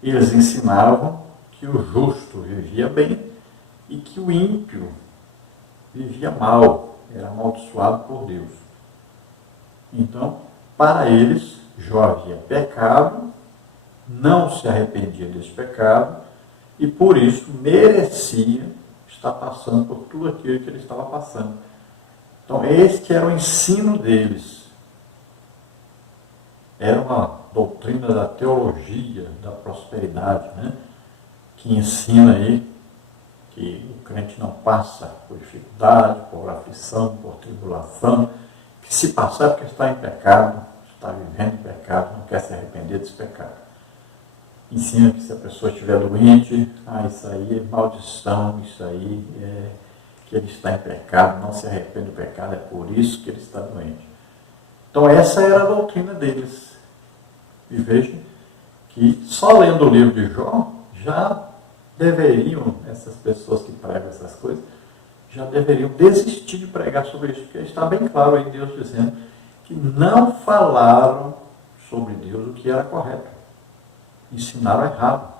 Eles ensinavam que o justo vivia bem e que o ímpio vivia mal, era amaldiçoado por Deus. Então, para eles, Jó havia pecado, não se arrependia desse pecado e por isso merecia estar passando por tudo aquilo que ele estava passando. Então, este era o ensino deles. Era uma doutrina da teologia, da prosperidade, né? Que ensina aí que o crente não passa por dificuldade, por aflição, por tribulação, que se passar é porque está em pecado, está vivendo em pecado, não quer se arrepender desse pecado. Ensina que se a pessoa estiver doente, isso aí é maldição, isso aí é que ele está em pecado, não se arrepende do pecado, é por isso que ele está doente. Então essa era a doutrina deles. E vejam que só lendo o livro de Jó, já deveriam, essas pessoas que pregam essas coisas, já deveriam desistir de pregar sobre isso, porque está bem claro aí Deus dizendo que não falaram sobre Deus o que era correto. Ensinaram errado.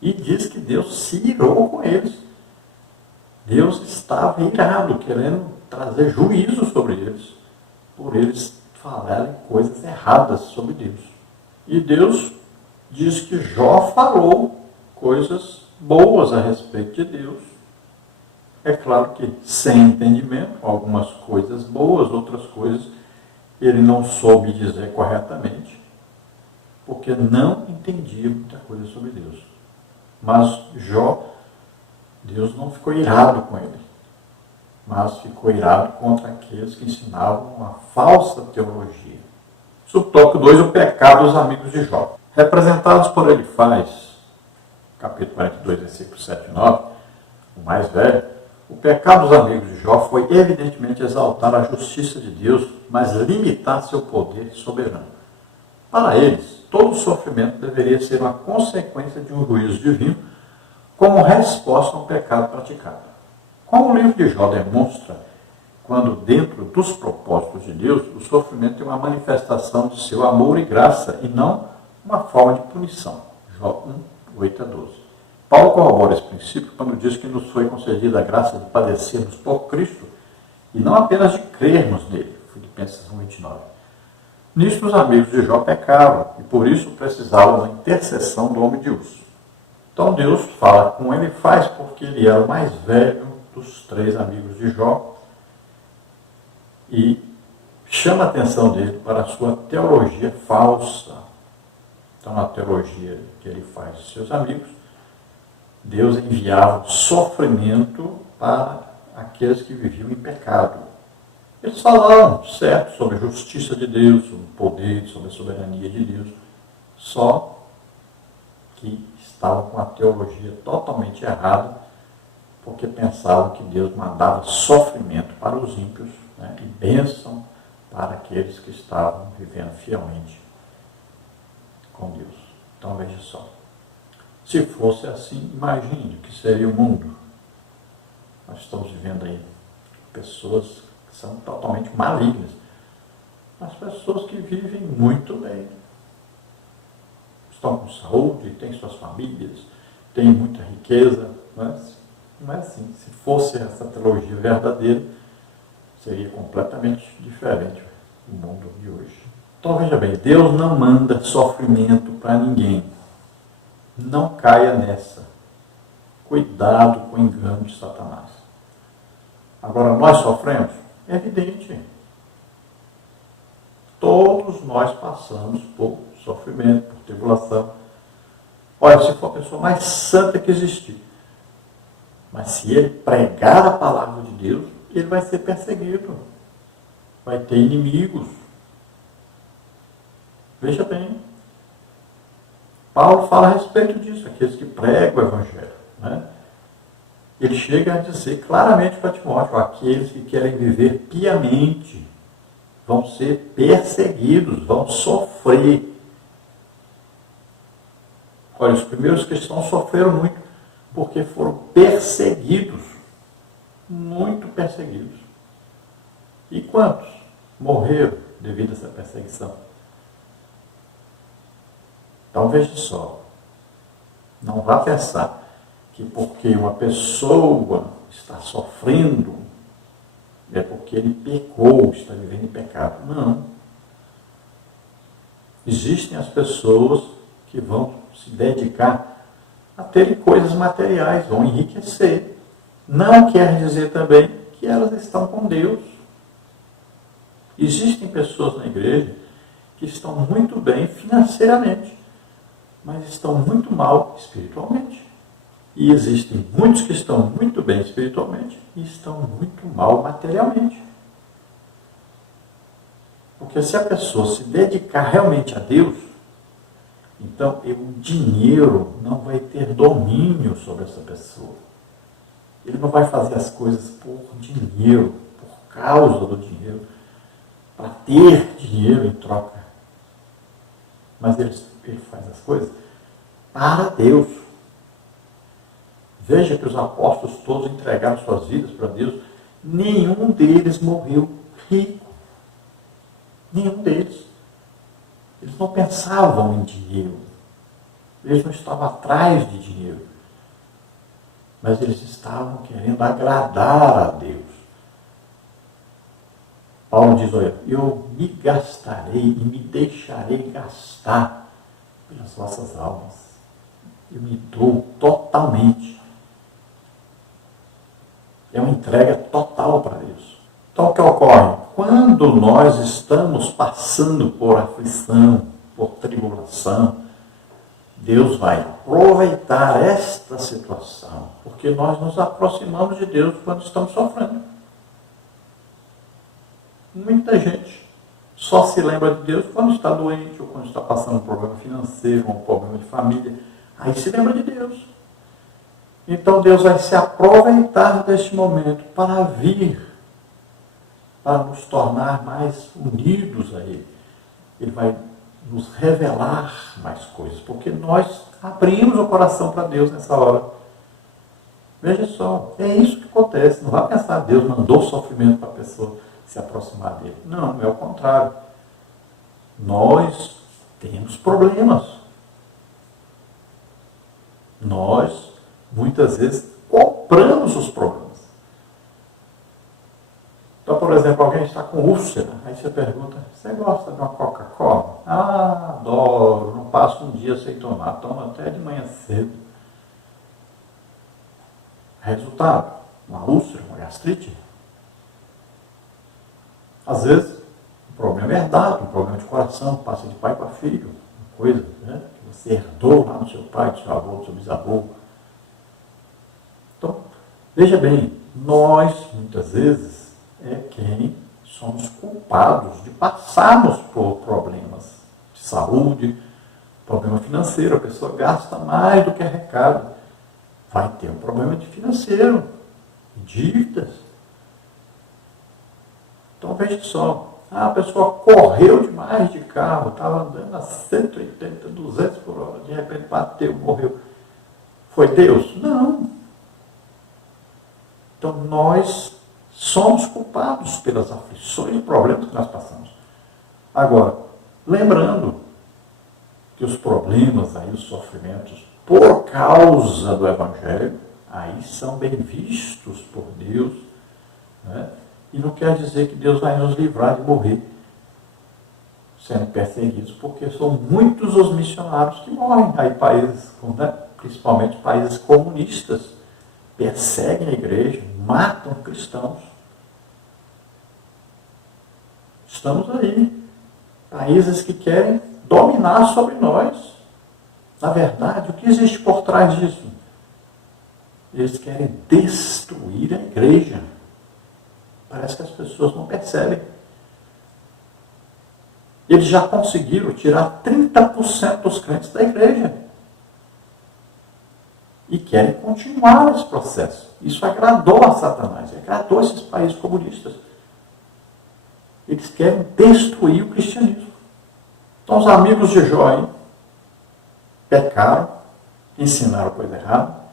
E diz que Deus se irou com eles. Deus estava irado, querendo trazer juízo sobre eles, por eles falarem coisas erradas sobre Deus. E Deus diz que Jó falou coisas boas a respeito de Deus. É claro que sem entendimento, algumas coisas boas, outras coisas ele não soube dizer corretamente, porque não entendia muita coisa sobre Deus. Mas Jó, Deus não ficou irado com ele, mas ficou irado contra aqueles que ensinavam uma falsa teologia. Subtópico 2, o pecado dos amigos de Jó. Representados por Elifaz, capítulo 42, versículos 7 e 9, o mais velho, o pecado dos amigos de Jó foi evidentemente exaltar a justiça de Deus, mas limitar seu poder soberano. Para eles, todo sofrimento deveria ser uma consequência de um juízo divino, como resposta a um pecado praticado. Como o livro de Jó demonstra, quando dentro dos propósitos de Deus, o sofrimento é uma manifestação de seu amor e graça, e não uma forma de punição. Jó 1, 8 a 12. Paulo corrobora esse princípio quando diz que nos foi concedida a graça de padecermos por Cristo, e não apenas de crermos nele. Filipenses 1, 29. Nisto os amigos de Jó pecaram, e por isso precisavam da intercessão do homem de Deus. Então Deus fala com Elifaz porque ele era o mais velho dos três amigos de Jó, e chama a atenção dele para a sua teologia falsa. Então, a teologia que ele faz de seus amigos, Deus enviava sofrimento para aqueles que viviam em pecado. Eles falavam, certo, sobre a justiça de Deus, sobre o poder, sobre a soberania de Deus, só que estavam com a teologia totalmente errada, porque pensavam que Deus mandava sofrimento para os ímpios, né, e bênção para aqueles que estavam vivendo fielmente com Deus. Então veja só, se fosse assim, imagine o que seria o mundo. Nós estamos vivendo aí pessoas que são totalmente malignas, mas pessoas que vivem muito bem, estão com saúde, têm suas famílias, têm muita riqueza. Não é assim. Se fosse essa teologia verdadeira, seria completamente diferente o mundo de hoje. Então veja bem, Deus não manda sofrimento para ninguém. Não caia nessa. Cuidado com o engano de Satanás. Agora, nós sofremos? É evidente. Todos nós passamos por sofrimento, por tribulação. Olha, se for a pessoa mais santa que existir, mas se ele pregar a palavra de Deus, ele vai ser perseguido. Vai ter inimigos. Veja bem. Paulo fala a respeito disso, aqueles que pregam o Evangelho. Né? Ele chega a dizer claramente para Timóteo, aqueles que querem viver piamente vão ser perseguidos, vão sofrer. Olha, os primeiros cristãos sofreram muito, porque foram perseguidos, muito perseguidos. E quantos morreram devido a essa perseguição? Então veja só, não vá pensar que porque uma pessoa está sofrendo, é porque ele pecou, está vivendo em pecado. Não. Existem as pessoas que vão se dedicar a terem coisas materiais, vão enriquecer. Não quer dizer também que elas estão com Deus. Existem pessoas na igreja que estão muito bem financeiramente, mas estão muito mal espiritualmente. E existem muitos que estão muito bem espiritualmente e estão muito mal materialmente. Porque se a pessoa se dedicar realmente a Deus, então o dinheiro não vai ter domínio sobre essa pessoa. Ele não vai fazer as coisas por dinheiro, por causa do dinheiro, para ter dinheiro em troca. Mas ele faz as coisas para Deus. Veja que os apóstolos todos entregaram suas vidas para Deus. Nenhum deles morreu rico. Nenhum deles. Eles não pensavam em dinheiro. Eles não estavam atrás de dinheiro. Mas eles estavam querendo agradar a Deus. Paulo diz, olha, eu me gastarei e me deixarei gastar pelas vossas almas. Eu me dou totalmente. É uma entrega total para Deus. Então, o que ocorre? Quando nós estamos passando por aflição, por tribulação, Deus vai aproveitar esta situação, porque nós nos aproximamos de Deus quando estamos sofrendo. Muita gente só se lembra de Deus quando está doente, ou quando está passando um problema financeiro, ou um problema de família. Aí se lembra de Deus. Então Deus vai se aproveitar deste momento para vir, para nos tornar mais unidos a Ele. Ele vai nos revelar mais coisas, porque nós abrimos o coração para Deus nessa hora. Veja só, é isso que acontece. Não vai pensar, Deus mandou sofrimento para a pessoa se aproximar dele. Não, é o contrário. Nós temos problemas. Nós, muitas vezes, compramos os problemas. Então, por exemplo, alguém está com úlcera, aí você pergunta, você gosta de uma Coca-Cola? Ah, adoro, não passo um dia sem tomar, tomo até de manhã cedo. Resultado, uma úlcera, uma gastrite. Às vezes, o problema é herdado, um problema de coração, passa de pai para filho, uma coisa, né, que você herdou lá no seu pai, do seu avô, do seu bisavô. Então, veja bem, nós, muitas vezes, é quem somos culpados de passarmos por problemas de saúde, problema financeiro. A pessoa gasta mais do que arrecada. Vai ter um problema de financeiro, dívidas. Então veja só, a pessoa correu demais de carro, estava andando a 180, 200 por hora, de repente bateu, morreu. Foi Deus? Não. Então nós somos culpados pelas aflições e problemas que nós passamos. Agora, lembrando que os problemas, aí, os sofrimentos, por causa do Evangelho, aí são bem vistos por Deus, né? E não quer dizer que Deus vai nos livrar de morrer. sendo perseguidos, porque são muitos os missionários que morrem. Aí países, né, principalmente países comunistas, perseguem a igreja, matam cristãos. Estamos aí. Países que querem dominar sobre nós. Na verdade, o que existe por trás disso? Eles querem destruir a igreja. Parece que as pessoas não percebem. Eles já conseguiram tirar 30% dos crentes da igreja. E querem continuar esse processo. Isso agradou a Satanás, agradou esses países comunistas. Eles querem destruir o cristianismo. Então os amigos de Jó aí pecaram, ensinaram coisa errada,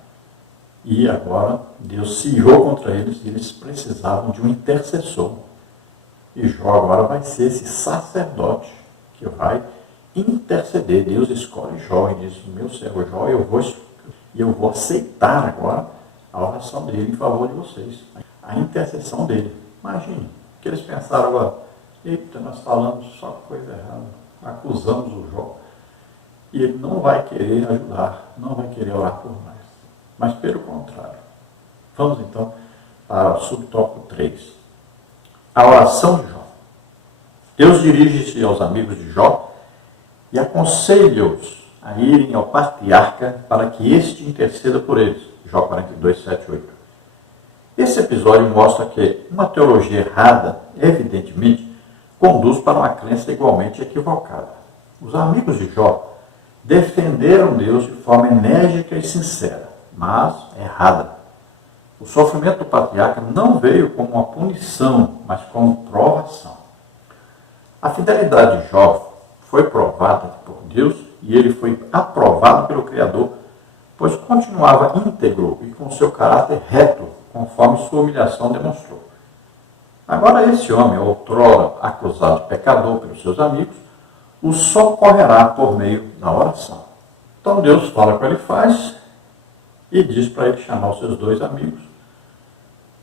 e agora Deus se irou contra eles e eles precisavam de um intercessor. E Jó agora vai ser esse sacerdote que vai interceder. Deus escolhe Jó e diz: meu servo Jó, eu vou aceitar agora a oração dele em favor de vocês. A intercessão dele. Imagine, que eles pensaram agora: eita, nós falamos só coisa errada, acusamos o Jó. E ele não vai querer ajudar, não vai querer orar por nós. Mas pelo contrário. Vamos então para o subtópico 3. A oração de Jó. Deus dirige-se aos amigos de Jó e aconselha-os a irem ao patriarca para que este interceda por eles. Jó 42, 7, 8. Esse episódio mostra que uma teologia errada, evidentemente, conduz para uma crença igualmente equivocada. Os amigos de Jó defenderam Deus de forma enérgica e sincera, mas errada. O sofrimento do patriarca não veio como uma punição, mas como provação. A fidelidade de Jó foi provada por Deus e ele foi aprovado pelo Criador, pois continuava íntegro e com seu caráter reto, conforme sua humilhação demonstrou. Agora esse homem, outrora acusado de pecador pelos seus amigos, o socorrerá por meio da oração. Então Deus fala com ele, faz, e diz para ele chamar os seus dois amigos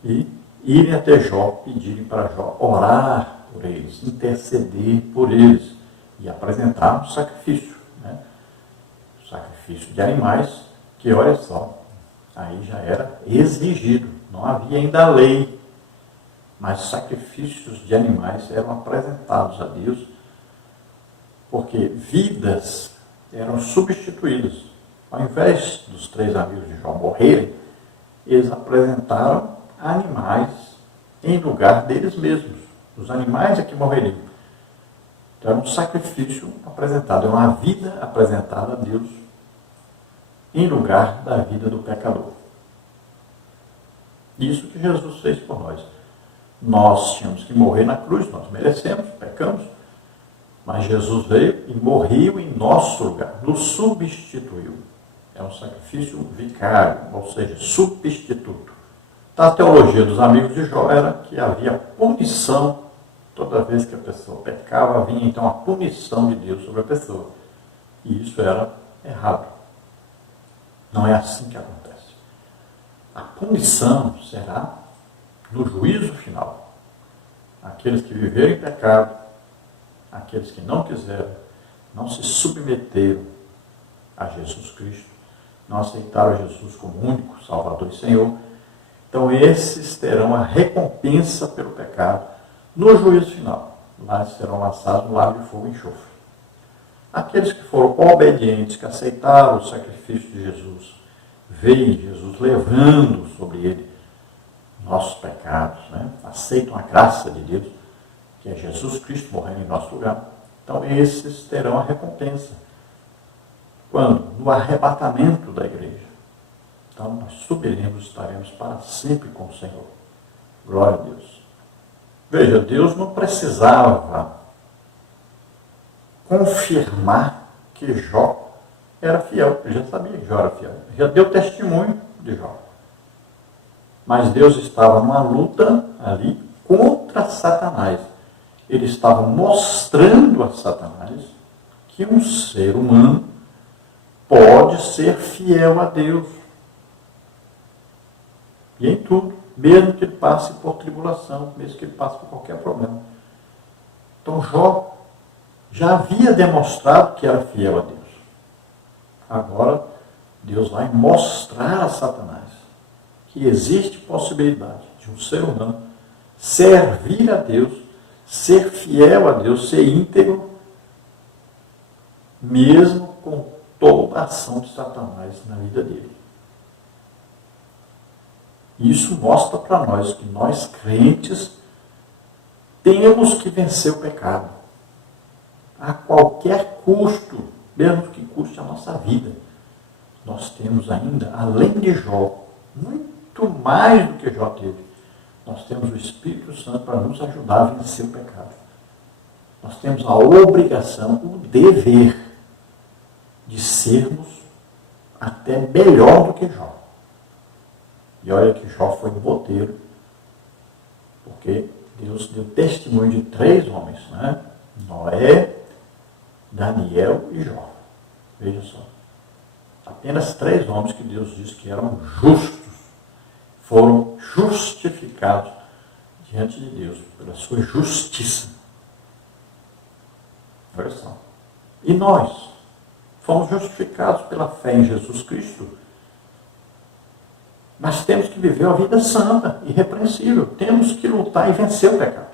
e irem até Jó, pedirem para Jó orar por eles, interceder por eles e apresentar um sacrifício. Né? Sacrifício de animais, que olha só, aí já era exigido, não havia ainda a lei, mas sacrifícios de animais eram apresentados a Deus, porque vidas eram substituídas. Ao invés dos 3 amigos de Jó morrerem, eles apresentaram animais em lugar deles mesmos. Os animais é que morreriam. Então era um sacrifício apresentado, é uma vida apresentada a Deus em lugar da vida do pecador. Isso que Jesus fez por nós. Nós tínhamos que morrer na cruz, nós merecemos, pecamos, mas Jesus veio e morreu em nosso lugar, nos substituiu. É um sacrifício vicário, ou seja, substituto. A teologia dos amigos de Jó era que havia punição, toda vez que a pessoa pecava, vinha então a punição de Deus sobre a pessoa. E isso era errado. Não é assim que acontece. A punição será no juízo final. Aqueles que viveram em pecado, aqueles que não quiseram, não se submeteram a Jesus Cristo, não aceitaram Jesus como único Salvador e Senhor, então esses terão a recompensa pelo pecado no juízo final. Lá serão lançados no lago de fogo e enxofre. Aqueles que foram obedientes, que aceitaram o sacrifício de Jesus, veem Jesus levando sobre ele nossos pecados, né? Aceitam a graça de Deus, que é Jesus Cristo morrendo em nosso lugar. Então esses terão a recompensa. Quando? No arrebatamento da igreja. Então nós subiremos, estaremos para sempre com o Senhor. Glória a Deus. Veja, Deus não precisava confirmar que Jó era fiel. Ele já sabia que Jó era fiel. Já deu testemunho de Jó. Mas Deus estava numa luta ali contra Satanás. Ele estava mostrando a Satanás que um ser humano pode ser fiel a Deus. E em tudo, mesmo que ele passe por tribulação, mesmo que ele passe por qualquer problema. Então Jó já havia demonstrado que era fiel a Deus. Agora, Deus vai mostrar a Satanás que existe possibilidade de um ser humano servir a Deus, ser fiel a Deus, ser íntegro, mesmo com toda a ação de Satanás na vida dele. Isso mostra para nós que nós, crentes, temos que vencer o pecado. A qualquer custo, mesmo que custe a nossa vida. Nós temos ainda, além de Jó, muito mais do que Jó teve. Nós temos o Espírito Santo para nos ajudar a vencer o pecado. Nós temos a obrigação, o dever de sermos até melhor do que Jó. E olha que Jó foi boteiro, porque Deus deu testemunho de 3 homens, né? Noé, Daniel e Jó. Veja só. Apenas 3 homens que Deus disse que eram justos, foram justificados diante de Deus, pela sua justiça. Olha só. E nós fomos justificados pela fé em Jesus Cristo. Mas temos que viver uma vida santa, irrepreensível. Temos que lutar e vencer o pecado.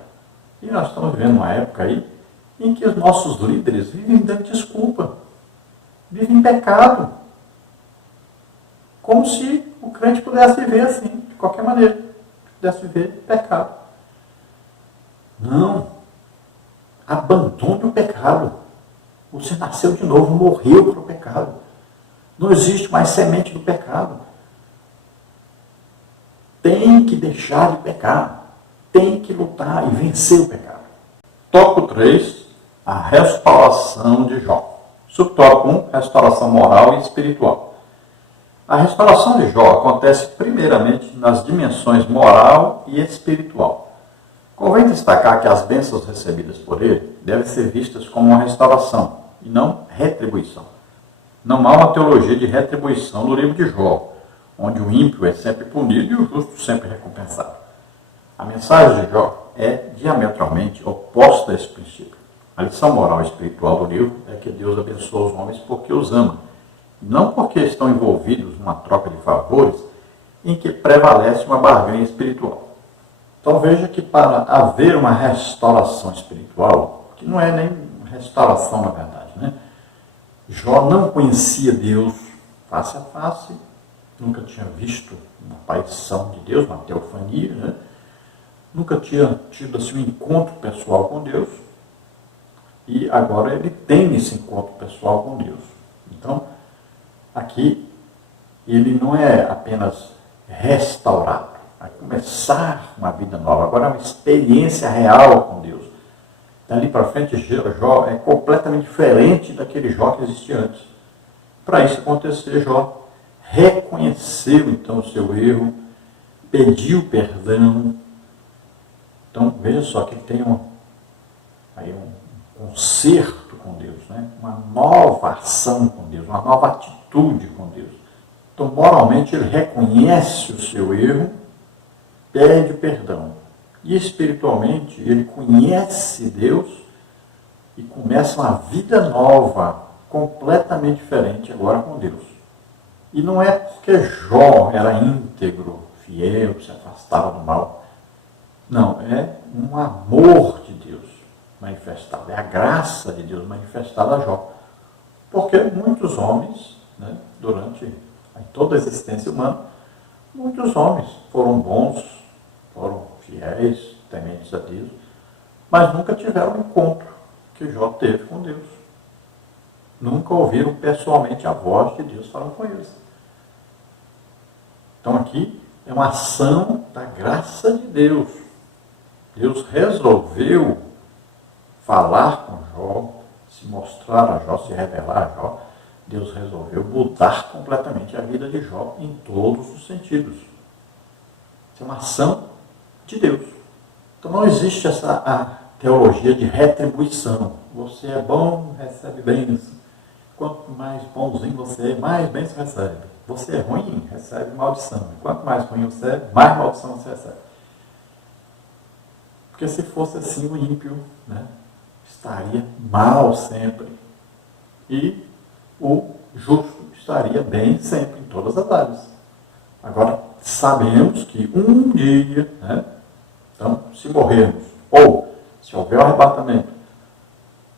E nós estamos vivendo uma época aí em que os nossos líderes vivem dando desculpa. Vivem em pecado. Como se o crente pudesse viver assim, de qualquer maneira. Pudesse viver pecado. Não. Abandone o pecado. Você nasceu de novo, morreu para o pecado. Não existe mais semente do pecado. Tem que deixar de pecar. Tem que lutar e vencer o pecado. Tópico 3, a restauração de Jó. Subtópico 1, restauração moral e espiritual. A restauração de Jó acontece primeiramente nas dimensões moral e espiritual. Convém destacar que as bênçãos recebidas por ele devem ser vistas como uma restauração e não retribuição. Não há uma teologia de retribuição no livro de Jó, onde o ímpio é sempre punido e o justo sempre recompensado. A mensagem de Jó é diametralmente oposta a esse princípio. A lição moral e espiritual do livro é que Deus abençoa os homens porque os ama, não porque estão envolvidos numa troca de favores em que prevalece uma barganha espiritual. Então veja que para haver uma restauração espiritual, que não é nem restauração na verdade, né? Jó não conhecia Deus face a face, nunca tinha visto uma aparição de Deus, uma teofania, né? Nunca tinha tido assim, um encontro pessoal com Deus, e agora ele tem esse encontro pessoal com Deus. Então, aqui, ele não é apenas restaurado, vai começar uma vida nova, agora é uma experiência real com Deus. Dali para frente, Jó é completamente diferente daquele Jó que existia antes. Para isso acontecer, Jó reconheceu então o seu erro, pediu perdão. Então, veja só que ele tem um conserto com Deus, né? Uma nova ação com Deus, uma nova atitude com Deus. Então, moralmente, ele reconhece o seu erro, pede perdão. E espiritualmente, ele conhece Deus e começa uma vida nova, completamente diferente agora com Deus. E não é porque Jó era íntegro, fiel, se afastava do mal. Não, é um amor de Deus manifestado, é a graça de Deus manifestada a Jó. Porque muitos homens, né, durante toda a existência humana, muitos homens foram bons, foram fiéis, tementes a Deus, mas nunca tiveram o encontro que Jó teve com Deus. Nunca ouviram pessoalmente a voz de Deus falando com eles. Então aqui é uma ação da graça de Deus. Deus resolveu falar com Jó, se mostrar a Jó, se revelar a Jó. Deus resolveu mudar completamente a vida de Jó em todos os sentidos. Isso é uma ação de Deus. Então não existe essa teologia de retribuição. Você é bom, recebe bênção. Quanto mais bonzinho você é, mais bênção recebe. Você é ruim, recebe maldição. E quanto mais ruim você é, mais maldição você recebe. Porque se fosse assim, o ímpio, né, estaria mal sempre. E o justo estaria bem sempre, em todas as áreas. Agora, sabemos que um dia, né, então, se morrermos, ou se houver o arrebatamento,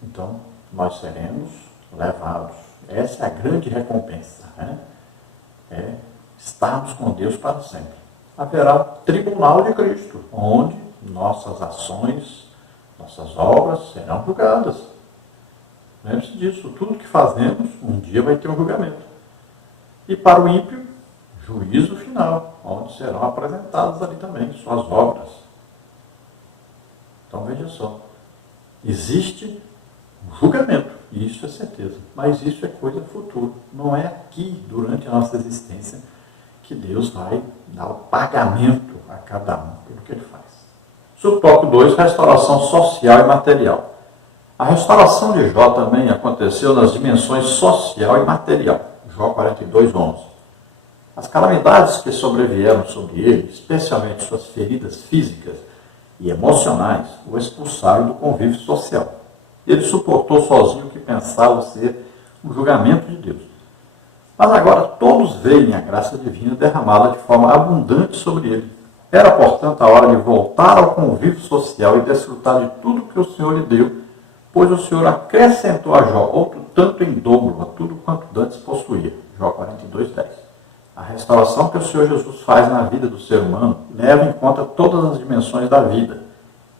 então nós seremos levados. Essa é a grande recompensa, né? É estarmos com Deus para sempre. Haverá o tribunal de Cristo, onde nossas ações, nossas obras serão julgadas. Lembre-se disso, tudo que fazemos, um dia vai ter um julgamento. E para o ímpio, juízo final, onde serão apresentadas ali também suas obras. Então veja só, existe um julgamento, e isso é certeza, mas isso é coisa futura. Não é aqui, durante a nossa existência, que Deus vai dar o pagamento a cada um pelo que ele faz. Subtópico 2, restauração social e material. A restauração de Jó também aconteceu nas dimensões social e material. Jó 42:11. As calamidades que sobrevieram sobre ele, especialmente suas feridas físicas e emocionais, o expulsaram do convívio social. Ele suportou sozinho o que pensava ser um julgamento de Deus. Mas agora todos veem a graça divina derramada de forma abundante sobre ele. Era, portanto, a hora de voltar ao convívio social e desfrutar de tudo que o Senhor lhe deu, pois o Senhor acrescentou a Jó outro tanto em dobro a tudo quanto dantes possuía. Jó 42:10. A restauração que o Senhor Jesus faz na vida do ser humano leva em conta todas as dimensões da vida.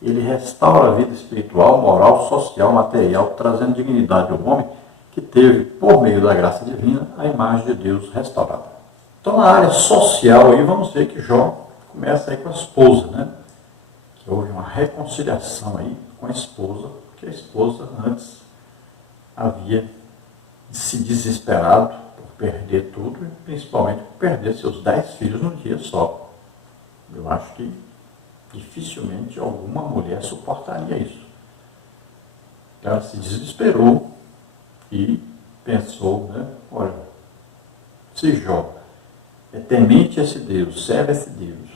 Ele restaura a vida espiritual, moral, social, material, trazendo dignidade ao homem que teve, por meio da graça divina, a imagem de Deus restaurada. Então, na área social, aí vamos ver que Jó começa aí com a esposa, né? Que houve uma reconciliação aí com a esposa, porque a esposa antes havia se desesperado por perder tudo, e principalmente por perder seus 10 filhos num dia só. Eu acho que dificilmente alguma mulher suportaria isso. Ela se desesperou e pensou, né? Olha, se Jó é temente a esse Deus, serve a esse Deus,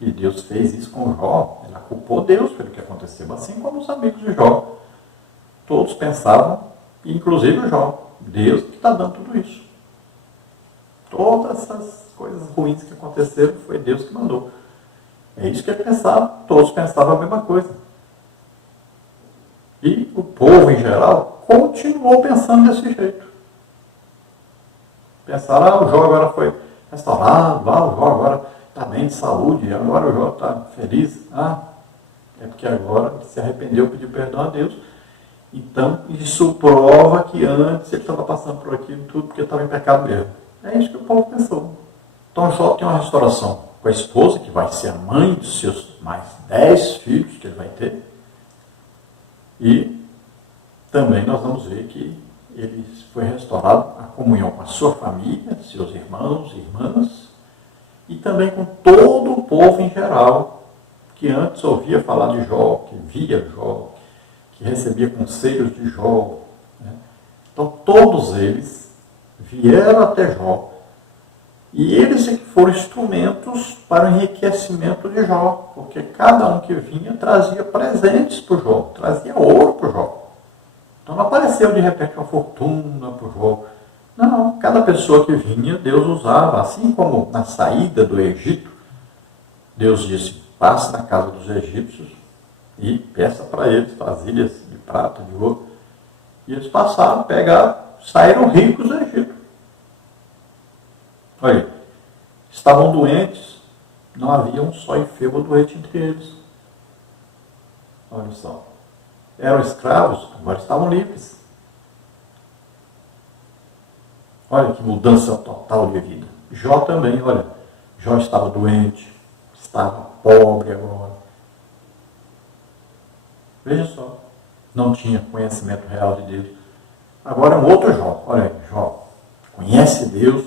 e Deus fez isso com Jó, ela culpou Deus pelo que aconteceu, assim como os amigos de Jó. Todos pensavam, inclusive Jó, Deus que está dando tudo isso. Todas essas coisas ruins que aconteceram, foi Deus que mandou. É isso que ele pensava, todos pensavam a mesma coisa. E o povo, em geral, continuou pensando desse jeito. Pensaram, o Jó agora foi restaurado, o Jó agora está bem de saúde, agora o Jó está feliz. É porque agora ele se arrependeu, pediu perdão a Deus. Então, isso prova que antes ele estava passando por aquilo tudo porque estava em pecado mesmo. É isso que o povo pensou. Então, Jó tem uma restauração com a esposa, que vai ser a mãe dos seus mais 10 filhos que ele vai ter. E também nós vamos ver que ele foi restaurado a comunhão com a sua família, seus irmãos e irmãs, e também com todo o povo em geral, que antes ouvia falar de Jó, que via Jó, que recebia conselhos de Jó. Né? Então, todos eles vieram até Jó, e eles é que foram instrumentos para o enriquecimento de Jó, porque cada um que vinha trazia presentes para o Jó, trazia ouro para o Jó. Então não apareceu de repente uma fortuna para o Jó. Não, cada pessoa que vinha, Deus usava, assim como na saída do Egito, Deus disse, passe na casa dos egípcios e peça para eles vasilhas de prata, de ouro. E eles passaram, pegaram, saíram ricos do Egito. Olha, estavam doentes, não havia um só enfermo doente entre eles. Olha só. Eram escravos, agora estavam livres. Olha que mudança total de vida. Jó também, olha, Jó estava doente, estava pobre agora. Veja só, não tinha conhecimento real de Deus. Agora é um outro Jó. Olha aí, Jó conhece Deus,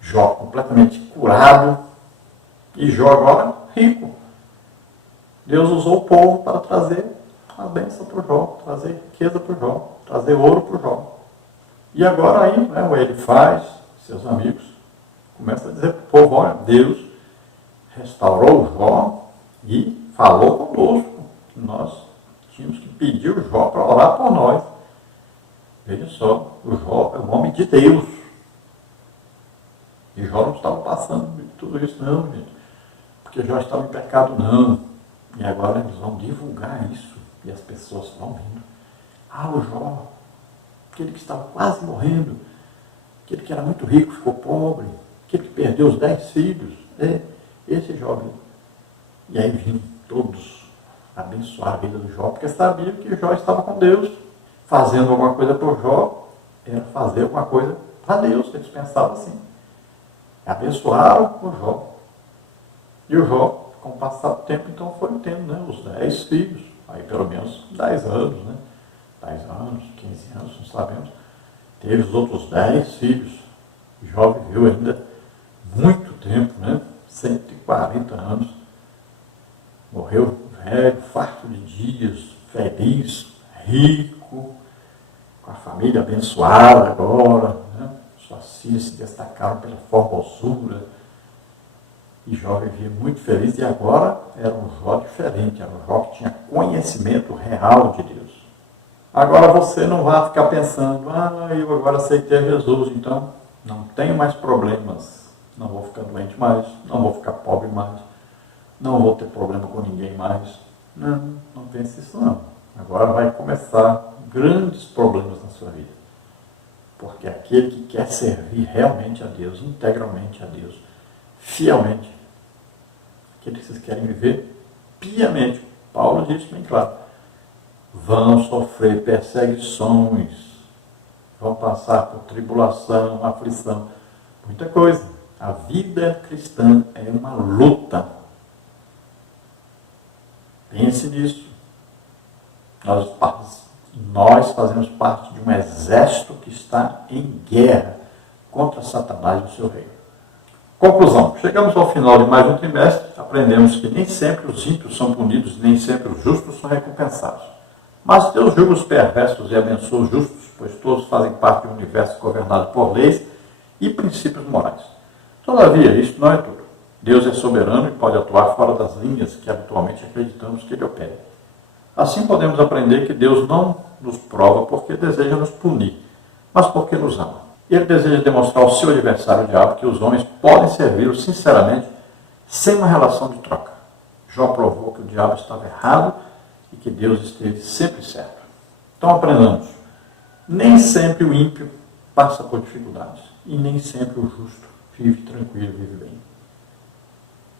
Jó completamente curado, e Jó agora rico. Deus usou o povo para trazer a bênção para o Jó, trazer riqueza para o Jó, trazer ouro para o Jó. E agora aí, né, o Elifaz, seus amigos, começam a dizer para o povo, olha, Deus restaurou o Jó e falou conosco. Nós tínhamos que pedir o Jó para orar por nós. Veja só, o Jó é um homem de Deus. E Jó não estava passando de tudo isso, não, gente. Porque Jó estava em pecado, não. E agora eles vão divulgar isso. E as pessoas vão vindo. Ah, o Jó, aquele que estava quase morrendo, aquele que era muito rico, ficou pobre, aquele que perdeu os 10 filhos. Esse jovem. E aí vinham todos abençoar a vida do Jó, porque sabiam que Jó estava com Deus. Fazendo alguma coisa por Jó, era fazer alguma coisa para Deus. Eles pensavam assim. Abençoaram o Jó. E o Jó, com o passar do tempo, então foi tendo, né, os 10 filhos. Aí pelo menos 10 anos, né? 10 anos, 15 anos, não sabemos. Teve os outros 10 filhos. Jó viveu ainda muito tempo, né? 140 anos. Morreu velho, farto de dias, feliz, rico, com a família abençoada agora, né? Suas filhas se destacaram pela formosura. E Jó vivia muito feliz e agora era um Jó diferente, era um Jó que tinha conhecimento real de Deus. Agora você não vai ficar pensando, eu agora aceitei Jesus, então não tenho mais problemas, não vou ficar doente mais, não vou ficar pobre mais, não vou ter problema com ninguém mais. Não pense isso não. Agora vai começar grandes problemas na sua vida. Porque aquele que quer servir realmente a Deus, integralmente a Deus, fielmente, aquele que vocês querem viver piamente, Paulo disse bem claro, vão sofrer perseguições, vão passar por tribulação, aflição, muita coisa. A vida cristã é uma luta. Pense nisso. Nós fazemos parte de um exército que está em guerra contra Satanás e o seu reino. Conclusão. Chegamos ao final de mais um trimestre, aprendemos que nem sempre os ímpios são punidos, nem sempre os justos são recompensados. Mas Deus julga os perversos e abençoa os justos, pois todos fazem parte de um universo governado por leis e princípios morais. Todavia, isso não é tudo. Deus é soberano e pode atuar fora das linhas que habitualmente acreditamos que Ele opere. Assim podemos aprender que Deus não nos prova porque deseja nos punir, mas porque nos ama. E Ele deseja demonstrar ao seu adversário, o diabo, que os homens podem servi-lo sinceramente, sem uma relação de troca. Jó provou que o diabo estava errado e que Deus esteve sempre certo. Então aprendamos. Nem sempre o ímpio passa por dificuldades e nem sempre o justo vive tranquilo, vive bem.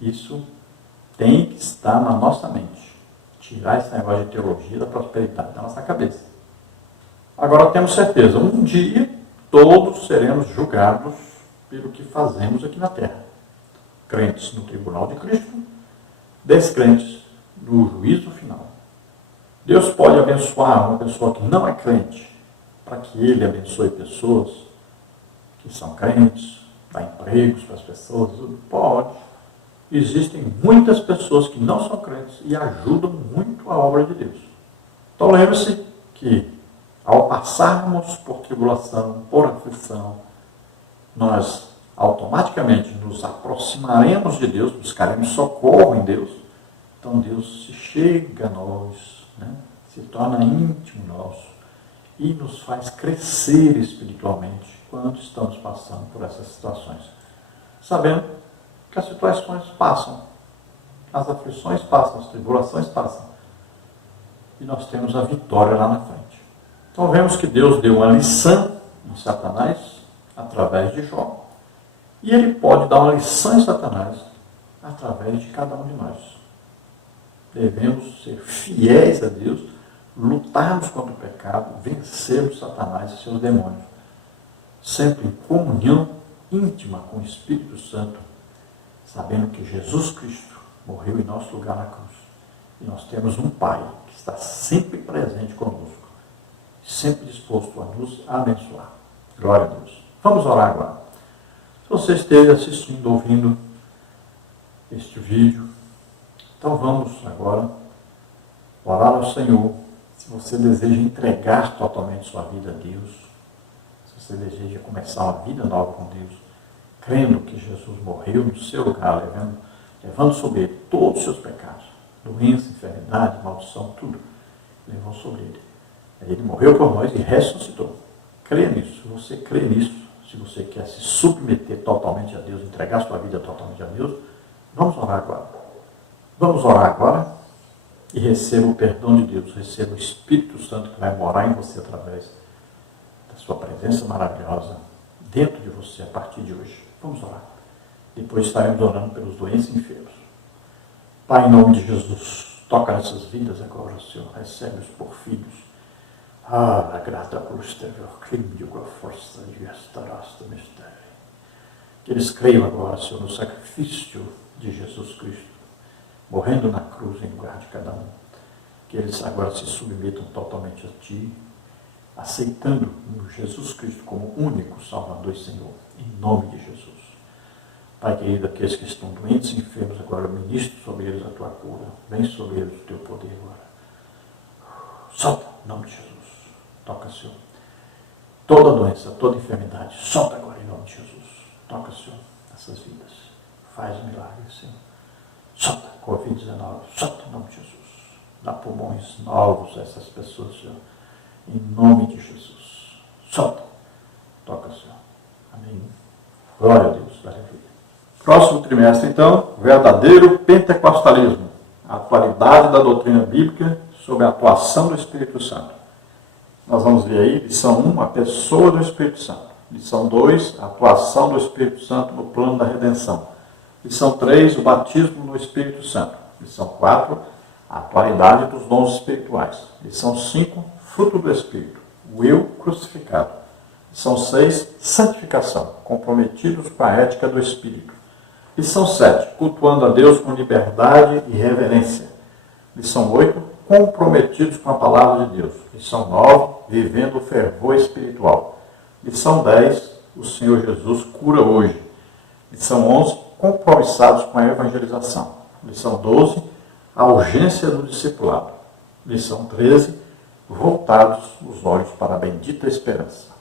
Isso tem que estar na nossa mente. Tirar esse negócio de teologia da prosperidade da nossa cabeça. Agora temos certeza, um dia todos seremos julgados pelo que fazemos aqui na terra. Crentes no tribunal de Cristo, descrentes no juízo final. Deus pode abençoar uma pessoa que não é crente, para que Ele abençoe pessoas que são crentes, dá empregos para as pessoas, pode. Existem muitas pessoas que não são crentes e ajudam muito a obra de Deus. Então lembre-se que ao passarmos por tribulação, por aflição, nós automaticamente nos aproximaremos de Deus, buscaremos socorro em Deus. Então Deus se chega a nós, né? Se torna íntimo nosso e nos faz crescer espiritualmente quando estamos passando por essas situações. Sabendo que as situações passam, as aflições passam, as tribulações passam. E nós temos a vitória lá na frente. Então vemos que Deus deu uma lição em Satanás através de Jó. E Ele pode dar uma lição em Satanás através de cada um de nós. Devemos ser fiéis a Deus, lutarmos contra o pecado, vencermos Satanás e seus demônios. Sempre em comunhão íntima com o Espírito Santo, sabendo que Jesus Cristo morreu em nosso lugar na cruz. E nós temos um Pai que está sempre presente conosco, sempre disposto a nos abençoar. Glória a Deus. Vamos orar agora. Se você esteve assistindo, ouvindo este vídeo, então vamos agora orar ao Senhor. Se você deseja entregar totalmente sua vida a Deus, se você deseja começar uma vida nova com Deus, crendo que Jesus morreu no seu lugar, levando sobre ele todos os seus pecados, doença, enfermidade, maldição, tudo. levou sobre ele. Ele morreu por nós e ressuscitou. Creia nisso. Se você crê nisso, se você quer se submeter totalmente a Deus, entregar sua vida totalmente a Deus, vamos orar agora. Vamos orar agora e receba o perdão de Deus, receba o Espírito Santo que vai morar em você através da sua presença maravilhosa dentro de você a partir de hoje. Vamos orar. Depois estaremos orando pelos doentes e enfermos. Pai, em nome de Jesus, toca nessas vidas agora, Senhor. Recebe-os por filhos. Ah, grata cruz teve o crime com a força de estarás do mistério. Que eles creiam agora, Senhor, no sacrifício de Jesus Cristo, morrendo na cruz em lugar de cada um. Que eles agora se submetam totalmente a Ti, aceitando Jesus Cristo como único Salvador e Senhor, em nome de Jesus. Pai querido, aqueles que estão doentes e enfermos agora, ministre sobre eles a Tua cura, vem sobre eles o Teu poder agora. Solta, em nome de Jesus. Toca, Senhor. Toda doença, toda enfermidade, solta agora em nome de Jesus. Toca, Senhor, nessas vidas. Faz um milagre, Senhor. Solta Covid-19, solta em nome de Jesus. Dá pulmões novos a essas pessoas, Senhor. Em nome de Jesus. Solta. Toca, Senhor. Amém. Glória a Deus. Aleluia. Próximo trimestre, então, verdadeiro pentecostalismo. A atualidade da doutrina bíblica sobre a atuação do Espírito Santo. Nós vamos ver aí, lição 1, a pessoa do Espírito Santo. Lição 2, a atuação do Espírito Santo no plano da redenção. Lição 3, o batismo no Espírito Santo. Lição 4, a atualidade dos dons espirituais. Lição 5, fruto do Espírito, o eu crucificado. Lição 6, santificação, comprometidos com a ética do Espírito. Lição 7, cultuando a Deus com liberdade e reverência. Lição 8, comprometidos com a palavra de Deus. Lição 9, vivendo o fervor espiritual. Lição 10, o Senhor Jesus cura hoje. Lição 11, compromissados com a evangelização. Lição 12, a urgência do discipulado. Lição 13, voltados os olhos para a bendita esperança.